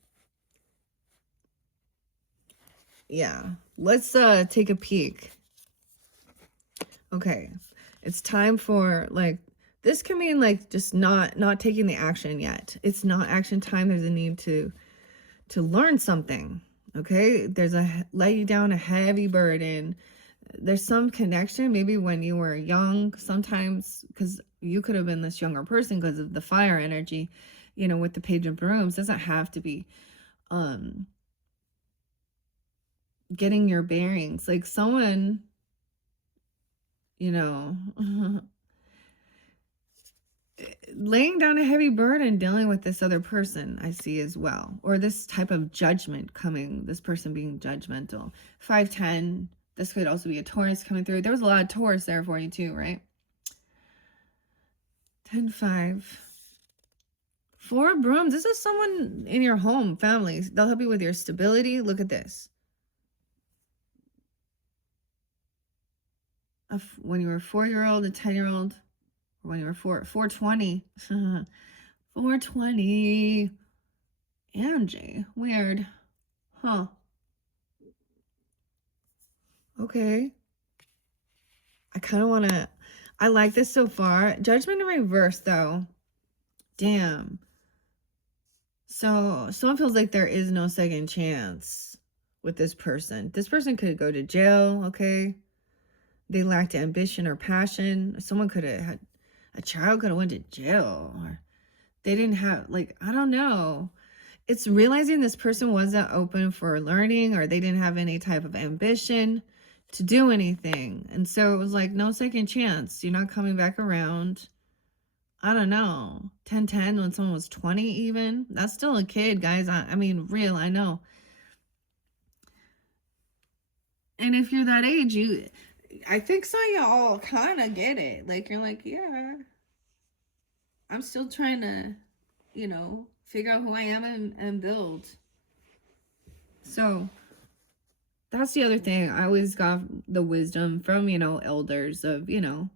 yeah. Let's take a peek. Okay. It's time for, like, this can mean like just not taking the action yet. It's not action time. There's a need to learn something. Okay, there's lay down a heavy burden. there's some connection maybe when you were young sometimes, because you could have been this younger person because of the fire energy, you know, with the page of brooms. Doesn't have to be getting your bearings, like someone, you know, laying down a heavy burden dealing with this other person, I see as well, or this type of judgment coming, this person being judgmental. 510, this could also be a Taurus coming through. There was a lot of Taurus there for you too, right? 10-5, 4 of brooms. This is someone in your home, family. They'll help you with your stability. Look at this. When you were a 4-year-old, a 10-year-old, or when you were 420. 420. Angie. Weird. Huh. Okay. I kind of want to... I like this so far. Judgment in reverse, though. Damn. So, someone feels like there is no second chance with this person. This person could go to jail, okay? They lacked ambition or passion. Someone could have had... A child could have went to jail. Or they didn't have... Like, I don't know. It's realizing this person wasn't open for learning, or they didn't have any type of ambition to do anything. And so it was like, no second chance. You're not coming back around. I don't know. 10-10 when someone was 20 even. That's still a kid, guys. I mean, real, I know. And if you're that age, I think some of y'all kind of get it. Like, you're like, yeah, I'm still trying to, you know, figure out who I am and build. So that's the other thing. I always got the wisdom from, you know, elders of, you know,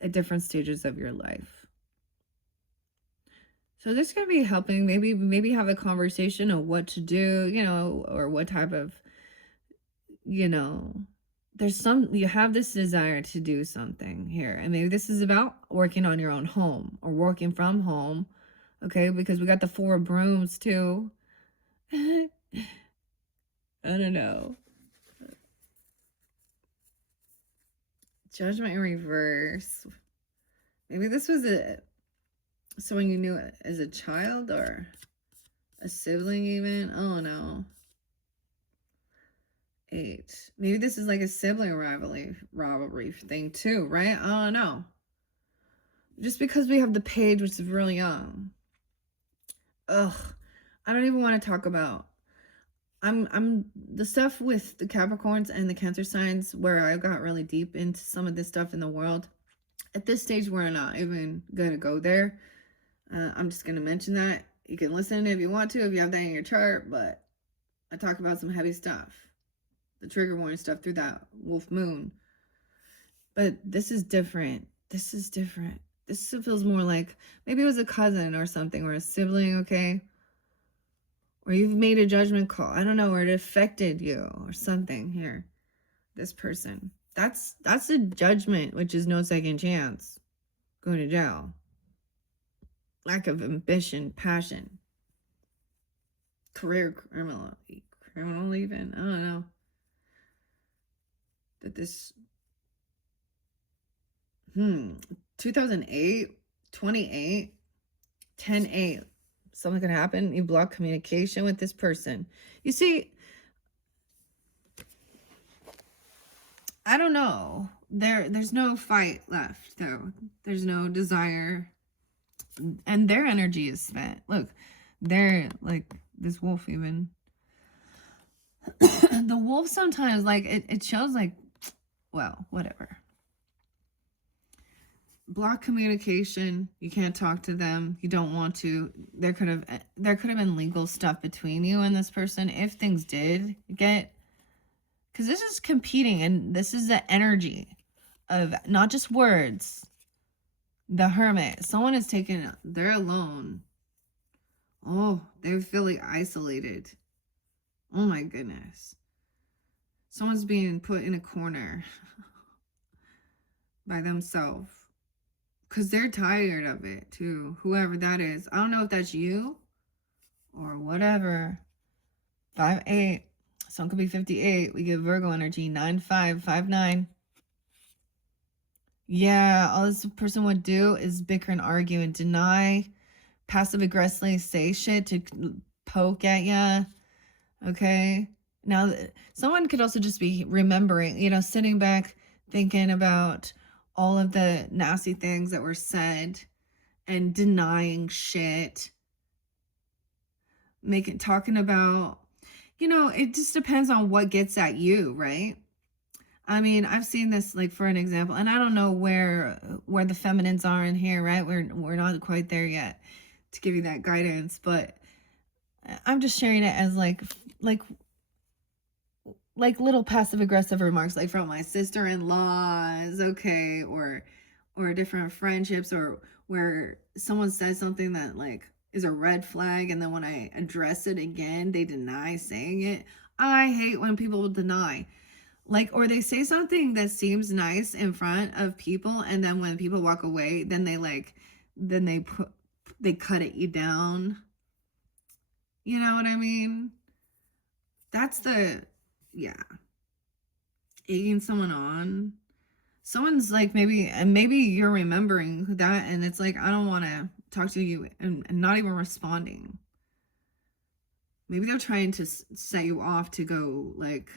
at different stages of your life. So this could be helping maybe have a conversation of what to do, you know, or what type of, you know, you have this desire to do something here. And maybe this is about working on your own home or working from home. Okay, because we got the 4 of brooms too. I don't know. Judgment in reverse. Maybe this was someone you knew as a child or a sibling even. Oh no. 8. Maybe this is like a sibling rivalry thing too, right? I don't know. Just because we have the page, which is really young. Ugh. I don't even want to talk about. I'm the stuff with the Capricorns and the Cancer signs where I got really deep into some of this stuff in the world. At this stage, we're not even going to go there. I'm just going to mention that. You can listen if you want to, if you have that in your chart, but I talk about some heavy stuff. The trigger warning stuff through that wolf moon. But this is different. This is different. This feels more like maybe it was a cousin or something, or a sibling, okay? Or you've made a judgment call. I don't know, or it affected you or something here. This person. That's a judgment, which is no second chance. Going to jail. Lack of ambition, passion. Career criminal even. I don't know. That this 2008, 28, 10-8. Something could happen. You block communication with this person. You see, I don't know. There's no fight left, though. There's no desire. And their energy is spent. Look, they're like this wolf even. The wolf sometimes, like, it shows like, well, whatever. Block communication. You can't talk to them. You don't want to. There could have been legal stuff between you and this person if things did get, because this is competing, and this is the energy of not just words. The Hermit. Someone is taken. They're alone. Oh, they're feeling isolated. Oh my goodness. Someone's being put in a corner by themselves. Because they're tired of it too. Whoever that is. I don't know if that's you or whatever. 5-8. Someone could be 58. We get Virgo energy, 9559. Yeah, all this person would do is bicker and argue and deny, passive aggressively say shit to poke at ya. Okay. Now, someone could also just be remembering, sitting back thinking about all of the nasty things that were said and denying shit. Talking about, it just depends on what gets at you, right? I mean, I've seen this, like, for an example, and I don't know where the feminines are in here, right? We're not quite there yet to give you that guidance, but I'm just sharing it as like little passive aggressive remarks, like from my sister-in-laws, okay, or different friendships, or where someone says something that like is a red flag, and then when I address it again, they deny saying it. I hate when people deny. Like, or they say something that seems nice in front of people, and then when people walk away, then they cut it you down. You know what I mean? That's yeah. Egging someone on. Someone's like, maybe you're remembering that, and it's like, I don't want to talk to you, and not even responding. Maybe they're trying to set you off to go, like,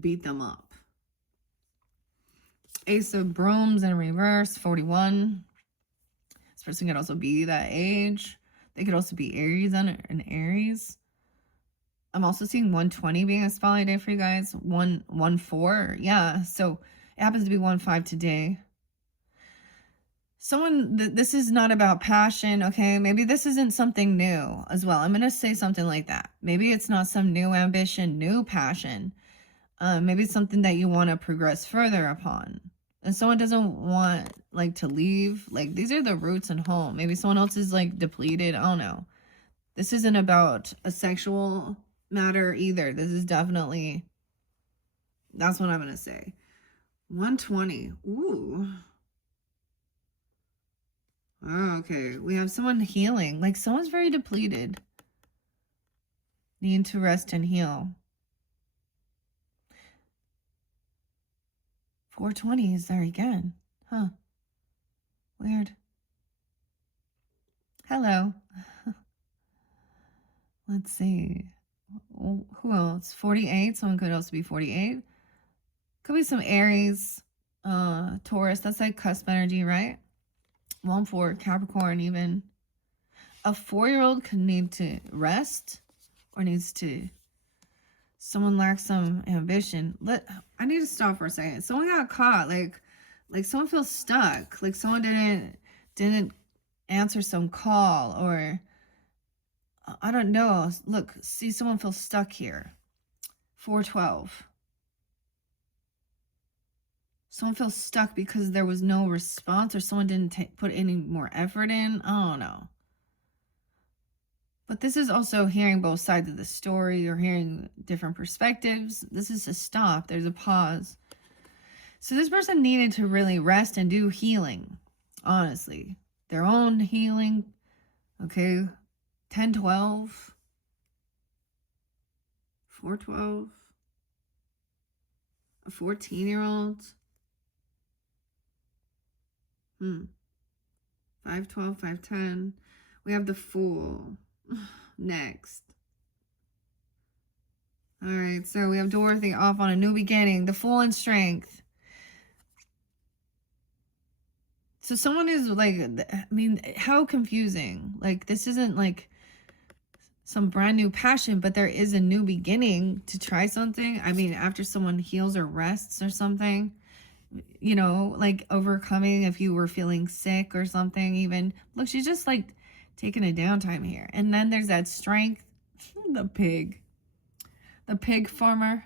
beat them up. Ace of Brooms in reverse, 41. This person could also be that age. They could also be Aries and Aries. I'm also seeing 120 being a spotlight day for you guys. 114. Yeah, so it happens to be 15 today. This is not about passion, okay? Maybe this isn't something new as well. I'm going to say something like that. Maybe it's not some new ambition, new passion. Maybe it's something that you want to progress further upon. And someone doesn't want, like, to leave. Like, these are the roots and home. Maybe someone else is, like, depleted. I don't know. This isn't about a sexual matter either. This is definitely, that's what I'm going to say. 120. Ooh. Okay. We have someone healing. Like, someone's very depleted. Need to rest and heal. 420 is there again. Huh. Weird. Hello. Let's see. Who else? 48. Someone could also be 48. Could be some Aries, Taurus. That's like cusp energy, right? 1-4, Capricorn even. A 4-year-old could need to rest, or someone lacks some ambition. I need to stop for a second. Someone got caught, like someone feels stuck, like someone didn't answer some call, or I don't know. Look, see, someone feels stuck here. 412. Someone feels stuck because there was no response, or someone didn't put any more effort in. I don't know. But this is also hearing both sides of the story, or hearing different perspectives. This is a stop. There's a pause. So this person needed to really rest and do healing, honestly. Their own healing. Okay. 10-12. 412. A 14-year-old. 512, 510. We have the Fool. Next. All right, so we have Dorothy off on a new beginning. The Fool and Strength. So someone is like, I mean, how confusing. Like, this isn't like some brand new passion, but there is a new beginning to try something. I mean, after someone heals or rests or something, like overcoming if you were feeling sick or something even. Look, she's just like taking a downtime here. And then there's that strength. The pig farmer.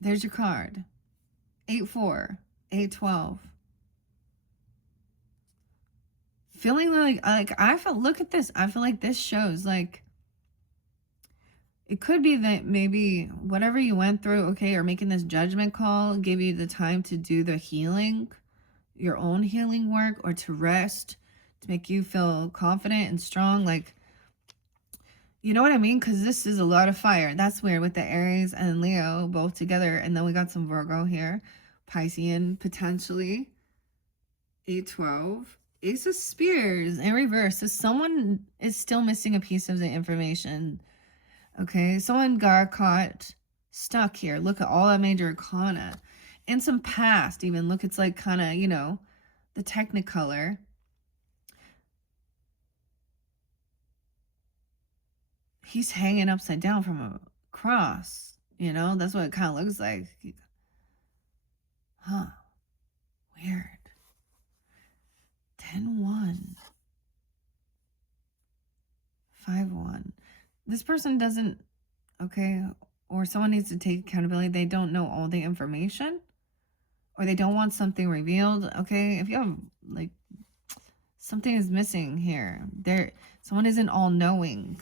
There's your card. 8-4, 8-12. Feeling like look at this. I feel like this shows, like, it could be that maybe whatever you went through, okay, or making this judgment call gave you the time to do the healing, your own healing work, or to rest, to make you feel confident and strong. Like, You know what I mean? Because this is a lot of fire. That's weird with the Aries and Leo both together. And then we got some Virgo here. Piscean, potentially. 812. Ace of Spears in reverse. So someone is still missing a piece of the information. Okay, someone got caught stuck here. Look at all that major arcana. And some past even. Look, it's like kind of, you know, the Technicolor. He's hanging upside down from a cross. You know, that's what it kind of looks like. Huh. Weird. 10-1. 5-1. This person doesn't, okay, or someone needs to take accountability. They don't know all the information, or they don't want something revealed. Okay, if you have, like, something is missing here. Someone isn't all-knowing.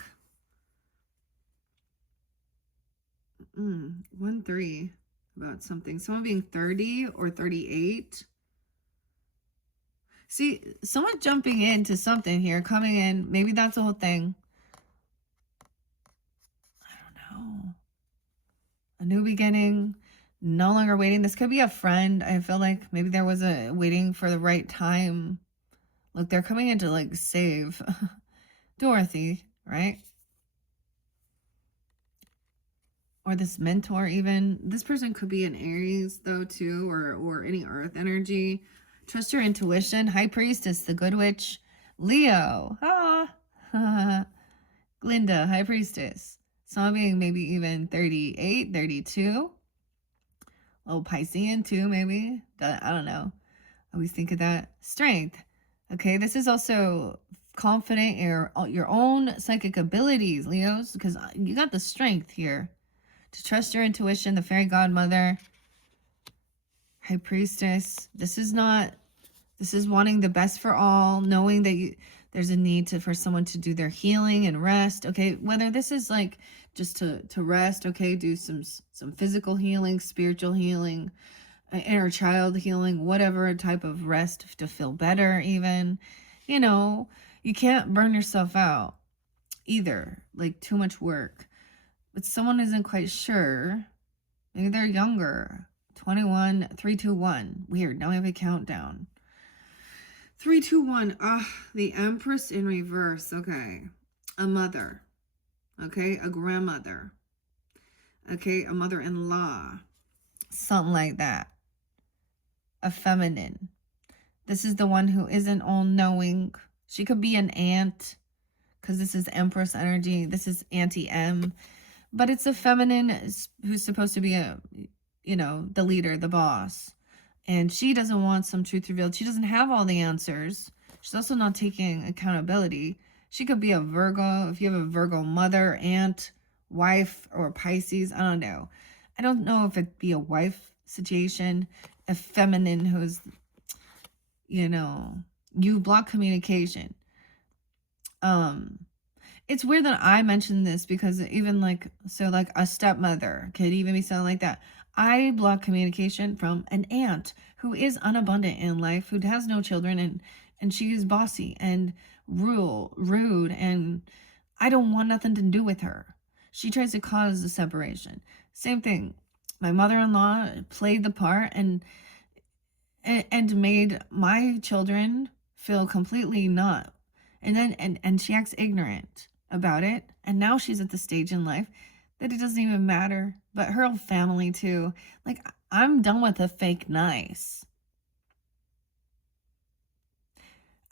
1-3 about something. Someone being 30 or 38. See, someone jumping into something here, coming in. Maybe that's the whole thing. I don't know. A new beginning, no longer waiting. This could be a friend. I feel like maybe there was a waiting for the right time. Look, they're coming in to like save Dorothy, right? Or this mentor even. This person could be an Aries though too, or any earth energy. Trust your intuition. High Priestess, the Good Witch. Leo. Glinda, High Priestess. Some being maybe even 38, 32. Oh, Piscean too, maybe. I don't know. I always think of that. Strength. Okay, this is also confident in your own psychic abilities, Leos, because you got the strength here to trust your intuition. The fairy godmother, High Priestess. This is wanting the best for all, knowing that there's a need for someone to do their healing and rest. Okay, whether this is like just to rest, okay, do some physical healing, spiritual healing, inner child healing, whatever type of rest to feel better even. You know, you can't burn yourself out either, like too much work. But someone isn't quite sure. Maybe they're younger. 21, 3, 2, 1. Weird. Now we have a countdown. 3, 2, 1. The Empress in reverse. Okay. A mother. Okay. A grandmother. Okay. A mother-in-law. Something like that. A feminine. This is the one who isn't all-knowing. She could be an aunt, because this is Empress energy. This is Auntie M. But it's a feminine who's supposed to be the leader, the boss. And she doesn't want some truth revealed. She doesn't have all the answers. She's also not taking accountability. She could be a Virgo. If you have a Virgo mother, aunt, wife, or Pisces, I don't know. I don't know if it'd be a wife situation, a feminine who's, you block communication. It's weird that I mentioned this because even like a stepmother could even be something like that. I block communication from an aunt who is unabundant in life, who has no children, and she is bossy and rude, and I don't want nothing to do with her. She tries to cause a separation. Same thing. My mother-in-law played the part and made my children feel completely not. And then she acts ignorant about it. And now she's at the stage in life that it doesn't even matter. But her whole family too. Like, I'm done with the fake nice.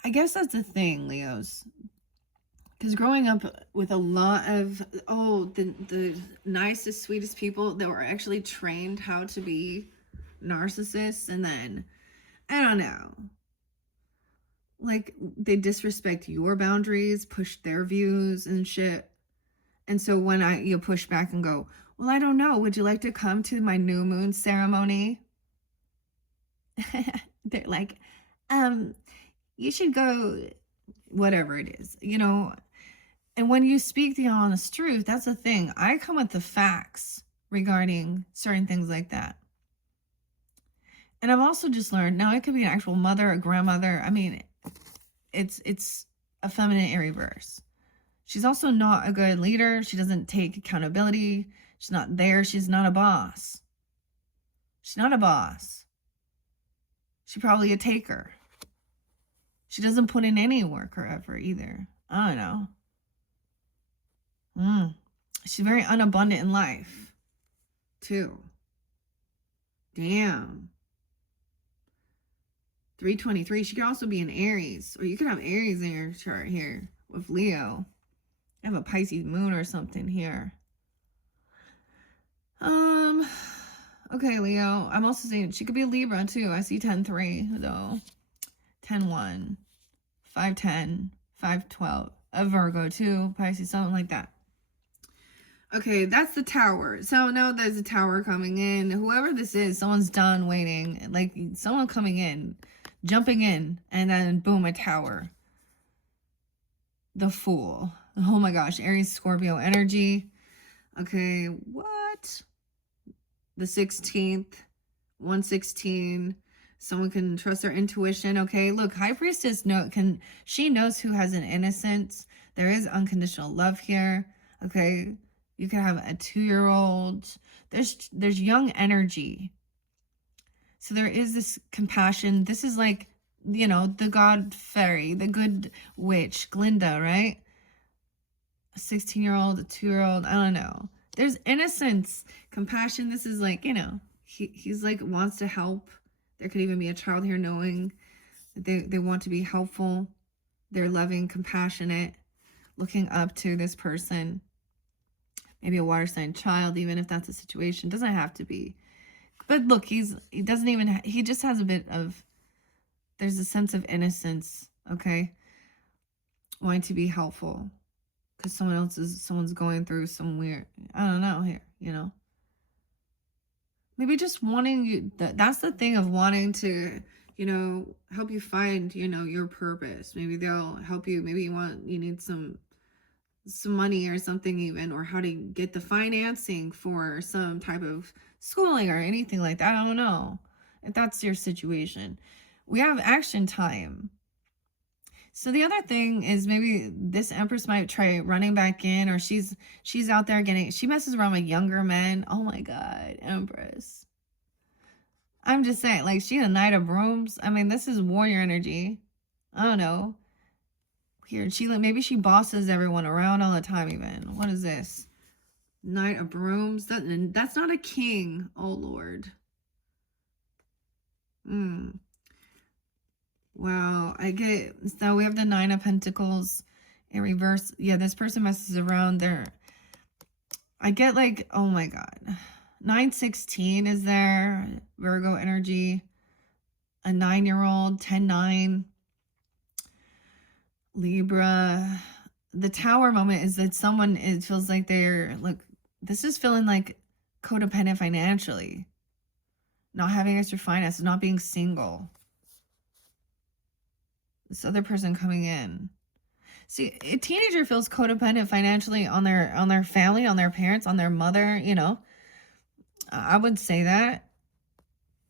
I guess that's the thing, Leos. Because growing up with a lot of, the nicest, sweetest people that were actually trained how to be narcissists. And then, I don't know. Like, they disrespect your boundaries, push their views and shit. And so when you push back and go, well, I don't know, would you like to come to my new moon ceremony? They're like, you should go, whatever it is, And when you speak the honest truth, that's the thing. I come with the facts regarding certain things like that. And I've also just learned, now it could be an actual mother, a grandmother. I mean, it's a feminine in reverse. She's also not a good leader. She doesn't take accountability. She's not there. She's not a boss. She's not a boss. She's probably a taker. She doesn't put in any work or effort either. I don't know. She's very unabundant in life, too. Damn. 323. She could also be an Aries. Or you could have Aries in your chart here with Leo. I have a Pisces moon or something here. Okay, Leo. I'm also saying she could be a Libra too. I see 10-3 though. 10-1. 5-10. 5-12. A Virgo too. Pisces, something like that. Okay, that's the Tower. So now there's a Tower coming in. Whoever this is, someone's done waiting. Like someone coming in, jumping in, and then boom, a Tower. The Fool. Oh my gosh, Aries, Scorpio energy. Okay, what? The 16th, 116. Someone can trust their intuition. Okay, look, High Priestess she knows who has an innocence. There is unconditional love here. Okay, you could have a 2-year-old. There's young energy. So there is this compassion. This is like, you know, the god fairy, the good witch, Glinda, right? A 16-year-old, a 2-year-old, I don't know. There's innocence, compassion. This is like, you know, he's like wants to help. There could even be a child here knowing that they want to be helpful. They're loving, compassionate, looking up to this person. Maybe a water sign child, even if that's a situation. Doesn't have to be. But look, he just has a bit of, there's a sense of innocence, okay? Wanting to be helpful. Because someone's going through some weird, I don't know here, you know. Maybe just wanting you, that's the thing of wanting to, you know, help you find, you know, your purpose. Maybe they'll help you. Maybe you need some money or something even, or how to get the financing for some type of schooling or anything like that. I don't know if that's your situation. We have action time. So the other thing is maybe this Empress might try running back in, or she's out there she messes around with younger men. Oh my God, Empress. I'm just saying, like, she's a Knight of Brooms. I mean, this is warrior energy. I don't know. Here, maybe she bosses everyone around all the time even. What is this? Knight of Brooms. That's not a king. Oh, Lord. Wow, so we have the 9 of Pentacles in reverse. Yeah, this person messes around there. I get like, oh my God. 9-16 is there. Virgo energy. A 9-year-old, 10-9. Libra. The Tower moment is that it feels like this is feeling like codependent financially. Not having extra finances, not being single. This other person coming in. See, a teenager feels codependent financially on their family, on their parents, on their mother, you know. I would say that.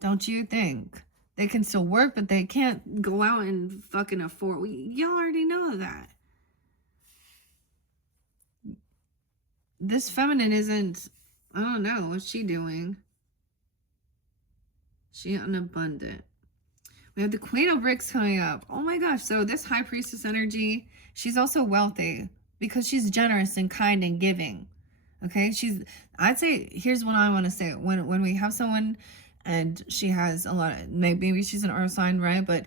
Don't you think? They can still work, but they can't go out and fucking afford. Y'all already know that. This feminine isn't, I don't know, what's she doing? She unabundant. We have the Queen of Bricks coming up. Oh my gosh. So this High Priestess energy, she's also wealthy because she's generous and kind and giving. Okay. I'd say, here's what I want to say. When we have someone and she has a lot, maybe she's an earth sign, right? But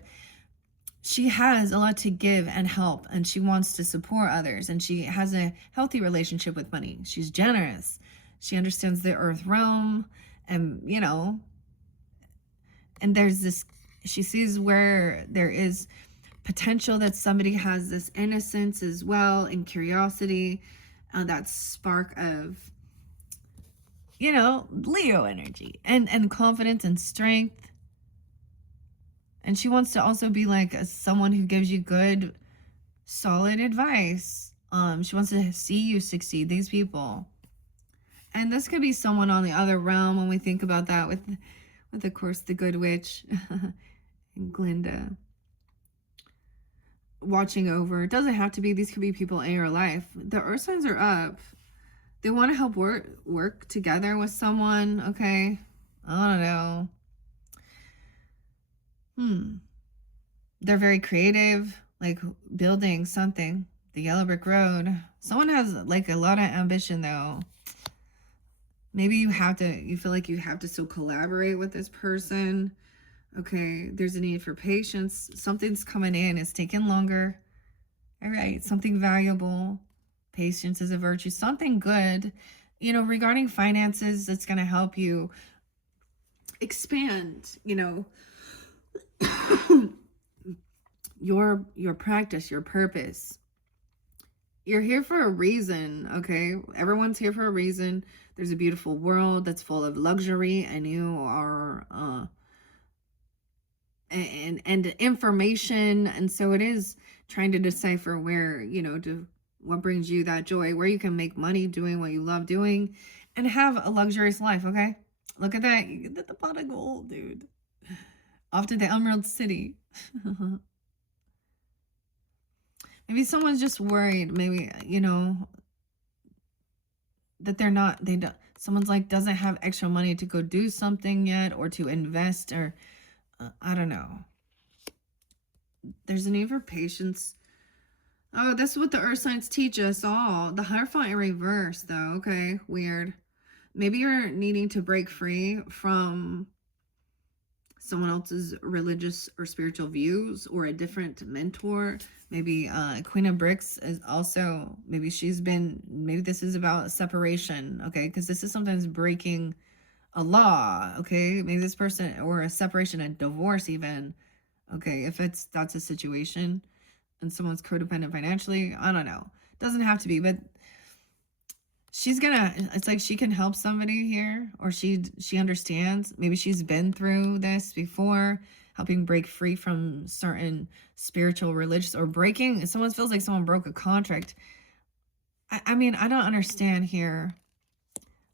she has a lot to give and help, and she wants to support others, and she has a healthy relationship with money. She's generous. She understands the earth realm, and, you know, and there's this, she sees where there is potential that somebody has this innocence as well and curiosity, that spark of, you know, Leo energy and confidence and strength. And she wants to also be like someone who gives you good, solid advice. She wants to see you succeed, these people. And this could be someone on the other realm when we think about that with of course, the Good Witch and Glinda. watching over. It doesn't have to be. These could be people in your life. The earth signs are up. They want to help work together with someone, okay? I don't know. They're very creative, like building something. The yellow brick road. Someone has like a lot of ambition though. Maybe you feel like you have to still collaborate with this person. Okay, there's a need for patience. Something's coming in. It's taking longer. All right, something valuable. Patience is a virtue. Something good. You know, regarding finances, it's going to help you expand, you know, your practice, your purpose. You're here for a reason, okay? Everyone's here for a reason. There's a beautiful world that's full of luxury, and you are and information, and so it is trying to decipher where, you know, what brings you that joy, where you can make money doing what you love doing and have a luxurious life, okay? Look at that. You get the pot of gold, dude. Off to the Emerald City. Maybe someone's just worried, maybe, you know, that someone's like doesn't have extra money to go do something yet, or to invest, or I don't know. There's a need for patience. Oh, this is what the earth signs teach us all. The Hierophant in reverse, though. Okay, weird. Maybe you're needing to break free from someone else's religious or spiritual views, or a different mentor. Maybe Queen of Bricks is also, maybe this is about separation, okay? Because this is sometimes breaking a law, okay? Maybe this person, or a separation, a divorce even, okay? If that's a situation and someone's codependent financially, I don't know. Doesn't have to be, but it's like she can help somebody here, or she understands. Maybe she's been through this before, helping break free from certain spiritual, religious, or someone feels like someone broke a contract. I mean, I don't understand here.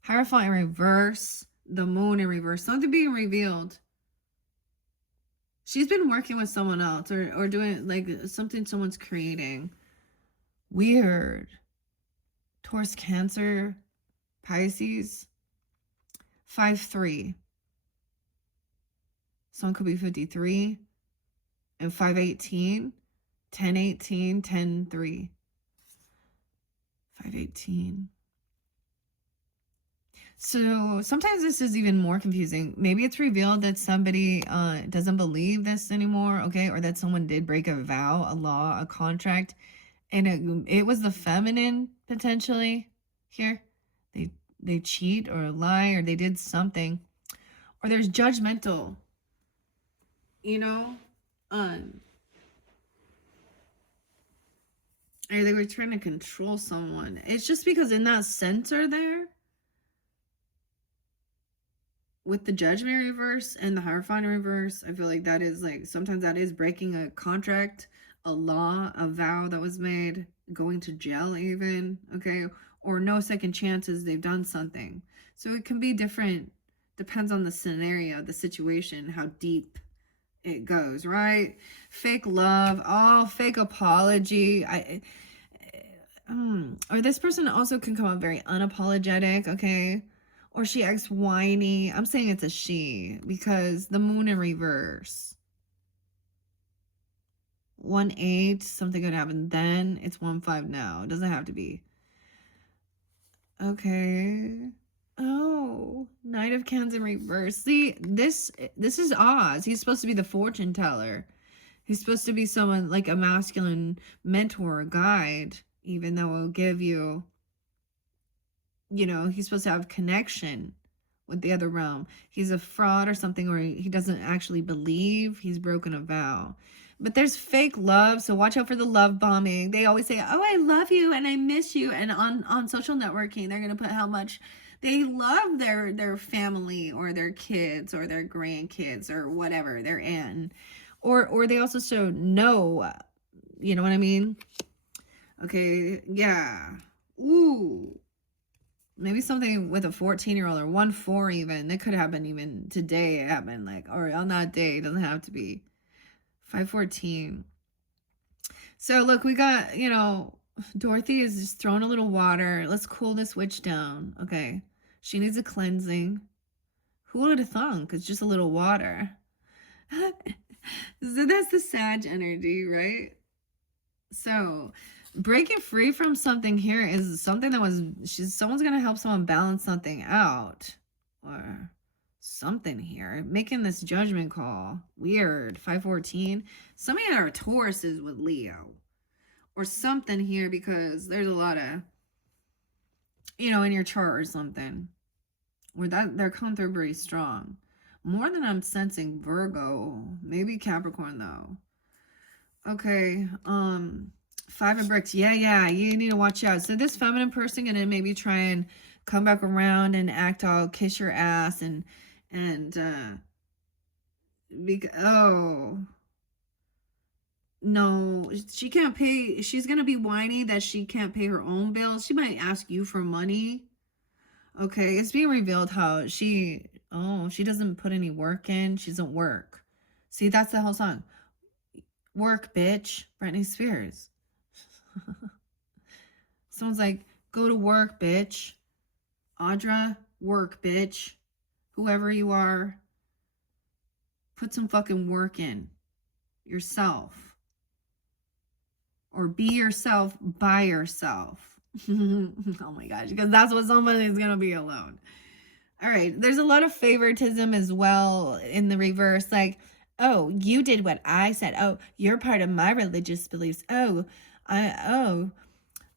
Hierophant in reverse, the moon in reverse, something being revealed. She's been working with someone else, or doing like something someone's creating. Weird. Taurus, Cancer, Pisces, 5-3. Someone could be 53, and 5-18, 10-18, 10-3. 5-18. So sometimes this is even more confusing. Maybe it's revealed that somebody doesn't believe this anymore, okay? Or that someone did break a vow, a law, a contract, and it was the feminine potentially here. They cheat or lie, or they did something, or there's judgmental, you know, or they were trying to control someone. It's just because in that center there, with the Judgment reverse and the Hierophant reverse, I feel like that is like, sometimes that is breaking a contract, a law, a vow that was made, going to jail even, okay? Or no second chances, they've done something. So it can be different, depends on the scenario, the situation, how deep it goes, right? Fake love, fake apology. Or this person also can come up very unapologetic, okay? Or she acts whiny. I'm saying it's a she, because the moon in reverse. 1-8, something could happen then. It's 1-5 now. It doesn't have to be. Okay. Oh, Knight of Cans in reverse. See, this is Oz. He's supposed to be the fortune teller. He's supposed to be someone like a masculine mentor or guide, even though it'll give you, you know, he's supposed to have connection with the other realm. He's a fraud or something, or he doesn't actually believe. He's broken a vow. But there's fake love, so watch out for the love bombing. They always say, oh, I love you and I miss you. And on social networking, they're going to put how much they love their family, or their kids, or their grandkids, or whatever they're in. Or they also show no, you know what I mean? Okay, yeah. Ooh. Maybe something with a 14-year-old, or 1-4 even. That could happen even today. It happened, like, or on that day. It doesn't have to be. 5-14. So look, we got, Dorothy is just throwing a little water. Let's cool this witch down. Okay. She needs a cleansing. Who would have thunk? It's just a little water. So that's the Sag energy, right? So breaking free from something here is something that someone's gonna help someone balance something out. Or something here. Making this judgment call. Weird. 514. Some of you are Tauruses with Leo. Or something here because there's a lot of, in your chart or something. Where they're coming through very strong. More than I'm sensing Virgo. Maybe Capricorn though. Okay. 5 of bricks. Yeah. You need to watch out. So this feminine person gonna maybe try and come back around and act all kiss your ass and oh no, she can't pay. She's gonna be whiny that she can't pay her own bills. She might ask you for money. Okay, it's being revealed how she doesn't put any work in. She doesn't work. See, that's the whole song. Work, bitch. Britney Spears. Someone's like, go to work, bitch. Audra, work, bitch. Whoever you are, put some fucking work in yourself. Or be yourself by yourself. Oh my gosh, because that's what somebody is going to be alone. All right, there's a lot of favoritism as well in the reverse. Like, oh, you did what I said. Oh, you're part of my religious beliefs. Oh,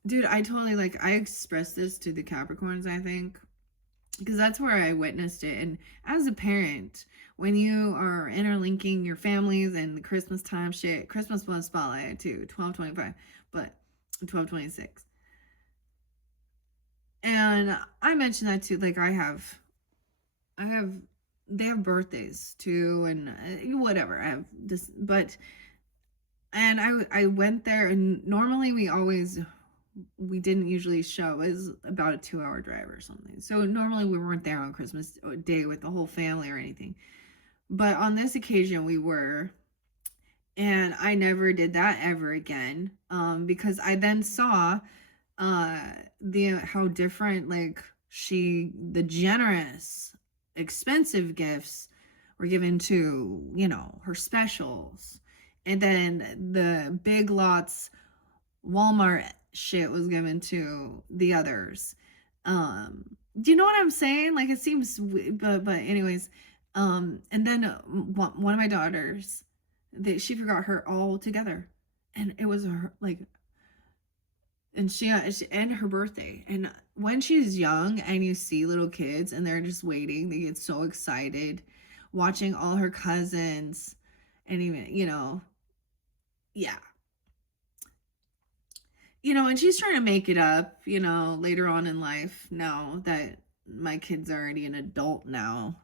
dude, I totally I expressed this to the Capricorns, I think, because that's where I witnessed it. And as a parent, when you are interlinking your families and the Christmas time shit, Christmas was spotlight too, 12/25, but 12/26. And I mentioned that too. Like they have birthdays too, and whatever. I have this, and I went there, and normally we didn't usually show. It was about a 2-hour drive or something. So normally we weren't there on Christmas Day with the whole family or anything. But on this occasion we were, and I never did that ever again. Because I then saw how different the generous expensive gifts were given to her specials, and then the big lots Walmart shit was given to the others. Do you know what I'm saying? Like, it seems, but anyways, and then one of my daughters, she forgot her all together, and it was her and she and her birthday. And when she's young and you see little kids and they're just waiting, they get so excited watching all her cousins, and even yeah, and she's trying to make it up, later on in life, now that my kid's already an adult now.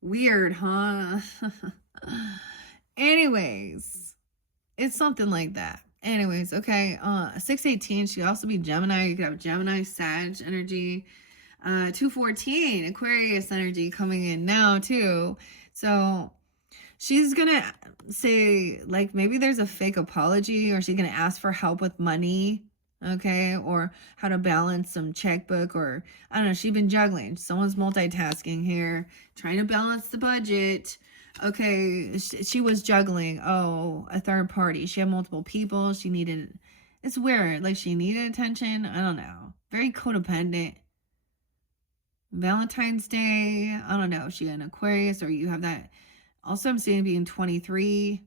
Weird, huh? Anyways, it's something like that. Anyways, okay. 618, she could also be Gemini. You could have Gemini, Sag energy. 214, Aquarius energy coming in now too. So she's gonna say maybe there's a fake apology, or she's gonna ask for help with money, okay, or how to balance some checkbook, or I don't know. She's been juggling. Someone's multitasking here, trying to balance the budget. Okay, she was juggling. Oh, a third party. She had multiple people. It's weird. She needed attention. I don't know. Very codependent. Valentine's Day. I don't know. Is she an Aquarius, or you have that? Also, I'm seeing being 23,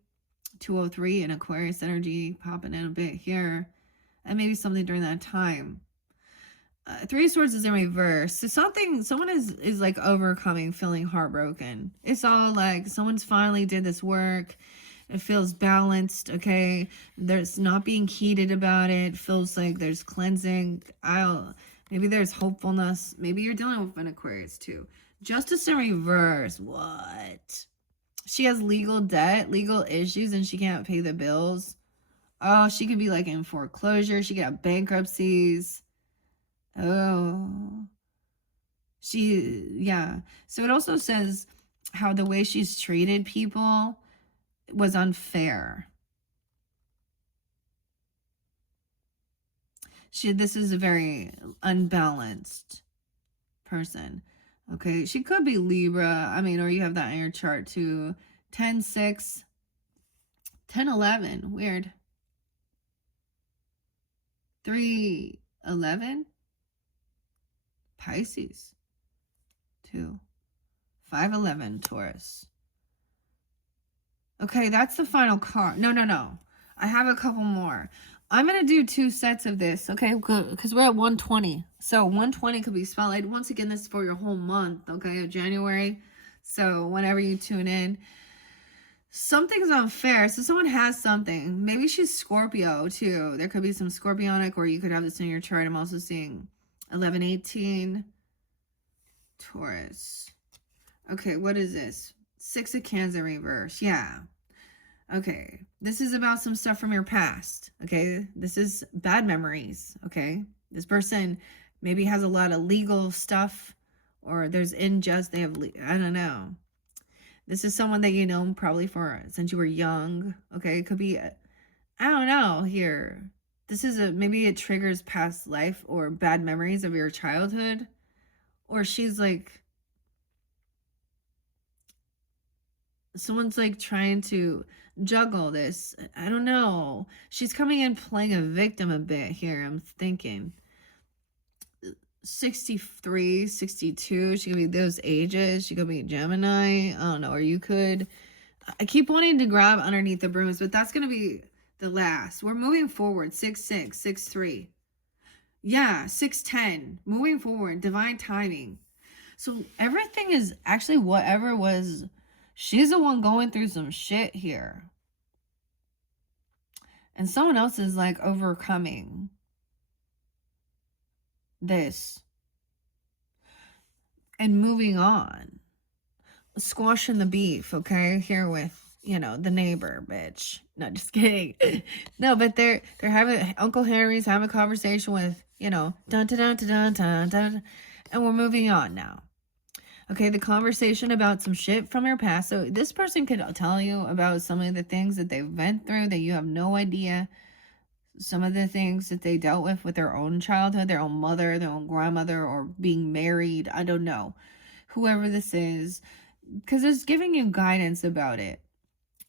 203, and Aquarius energy popping in a bit here. And maybe something during that time. 3 of Swords is in reverse. So someone is overcoming, feeling heartbroken. It's all someone's finally did this work. It feels balanced, okay? There's not being heated about it. It feels like there's cleansing. Maybe there's hopefulness. Maybe you're dealing with an Aquarius too. Justice in reverse. What? She has legal debt, legal issues, and she can't pay the bills. Oh, she could be in foreclosure. She could have bankruptcies. Oh, yeah. So it also says how the way she's treated people was unfair. This is a very unbalanced person. Okay, she could be Libra. I mean, or you have that in your chart too. 10, 6, 10, 11. Weird. 3, 11. Pisces. 2, 5, 11. Taurus. Okay, that's the final card. No. I have a couple more. I'm going to do 2 sets of this, okay? Because we're at 120. So 120 could be spotlight. Once again, this is for your whole month, okay, of January. So whenever you tune in, something's unfair. So someone has something. Maybe she's Scorpio, too. There could be some Scorpionic, or you could have this in your chart. I'm also seeing 11, 18. Taurus. Okay, what is this? 6 of Cans in reverse. Yeah. Okay, this is about some stuff from your past. Okay, this is bad memories. Okay, this person maybe has a lot of legal stuff, or there's injustice. They have, I don't know. This is someone that you know probably for since you were young. Okay, it could be, I don't know here. This is maybe it triggers past life or bad memories of your childhood, or she's like, someone's like trying to juggle this. I don't know. She's coming in playing a victim a bit here, I'm thinking. 63, 62. She could be those ages. She could be Gemini. I don't know. Or you could. I keep wanting to grab underneath the brooms, but that's going to be the last. We're moving forward. 6, 6, 6, 3. Yeah, 6, 10. Moving forward. Divine timing. So everything is actually whatever was. She's the one going through some shit here. And someone else is like overcoming this and moving on. Squashing the beef, okay? Here with, you know, the neighbor, bitch. No, just kidding. No, but they're having, Uncle Henry's having a conversation with, you know, dun dun dun dun dun dun, and we're moving on now. Okay, the conversation about some shit from your past. So this person could tell you about some of the things that they went through that you have no idea. Some of the things that they dealt with their own childhood, their own mother, their own grandmother, or being married. I don't know. Whoever this is. Because it's giving you guidance about it.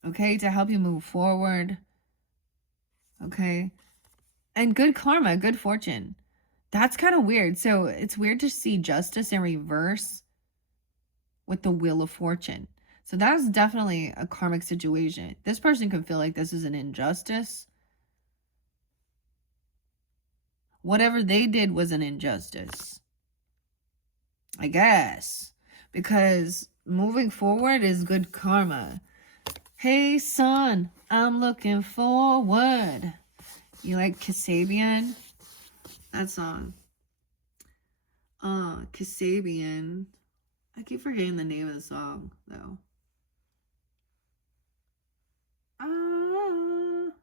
Okay, to help you move forward. Okay. And good karma, good fortune. That's kind of weird. So it's weird to see justice in reverse with the Wheel of Fortune. So that's definitely a karmic situation. This person could feel like this is an injustice. Whatever they did was an injustice, I guess, because moving forward is good karma. Hey, son, I'm looking forward. You like Kasabian? That song. Kasabian. I keep forgetting the name of the song, though. I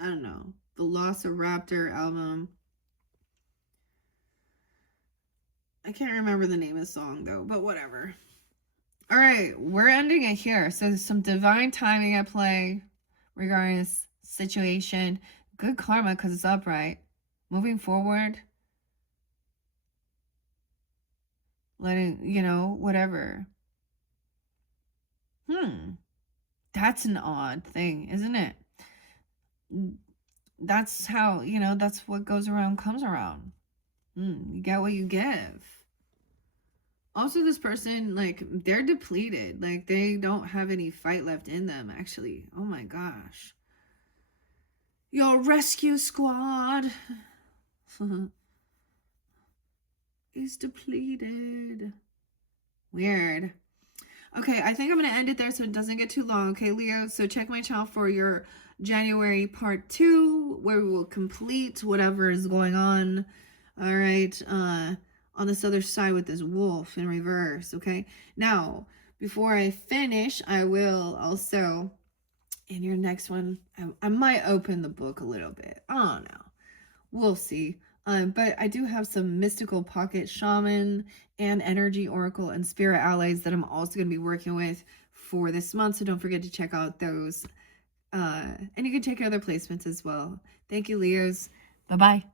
don't know. The Velociraptor album. I can't remember the name of the song, though, but whatever. All right, we're ending it here. So some divine timing at play regarding this situation. Good karma because it's upright. Moving forward. Letting, you know, whatever. That's an odd thing, isn't it? That's how, you know, that's what goes around comes around. You get what you give. Also, this person, like, they're depleted. Like, they don't have any fight left in them, actually. Oh my gosh. Your rescue squad is depleted. Weird. Okay, I think I'm going to end it there so it doesn't get too long. Okay, Leo, so check my channel for your January part 2, where we will complete whatever is going on. All right, on this other side with this wolf in reverse, okay? Now, before I finish, I will also, in your next one, I might open the book a little bit. I don't know. We'll see. But I do have some mystical pocket shaman and energy oracle and spirit allies that I'm also going to be working with for this month. So don't forget to check out those. And you can check out other placements as well. Thank you, Leos. Bye-bye.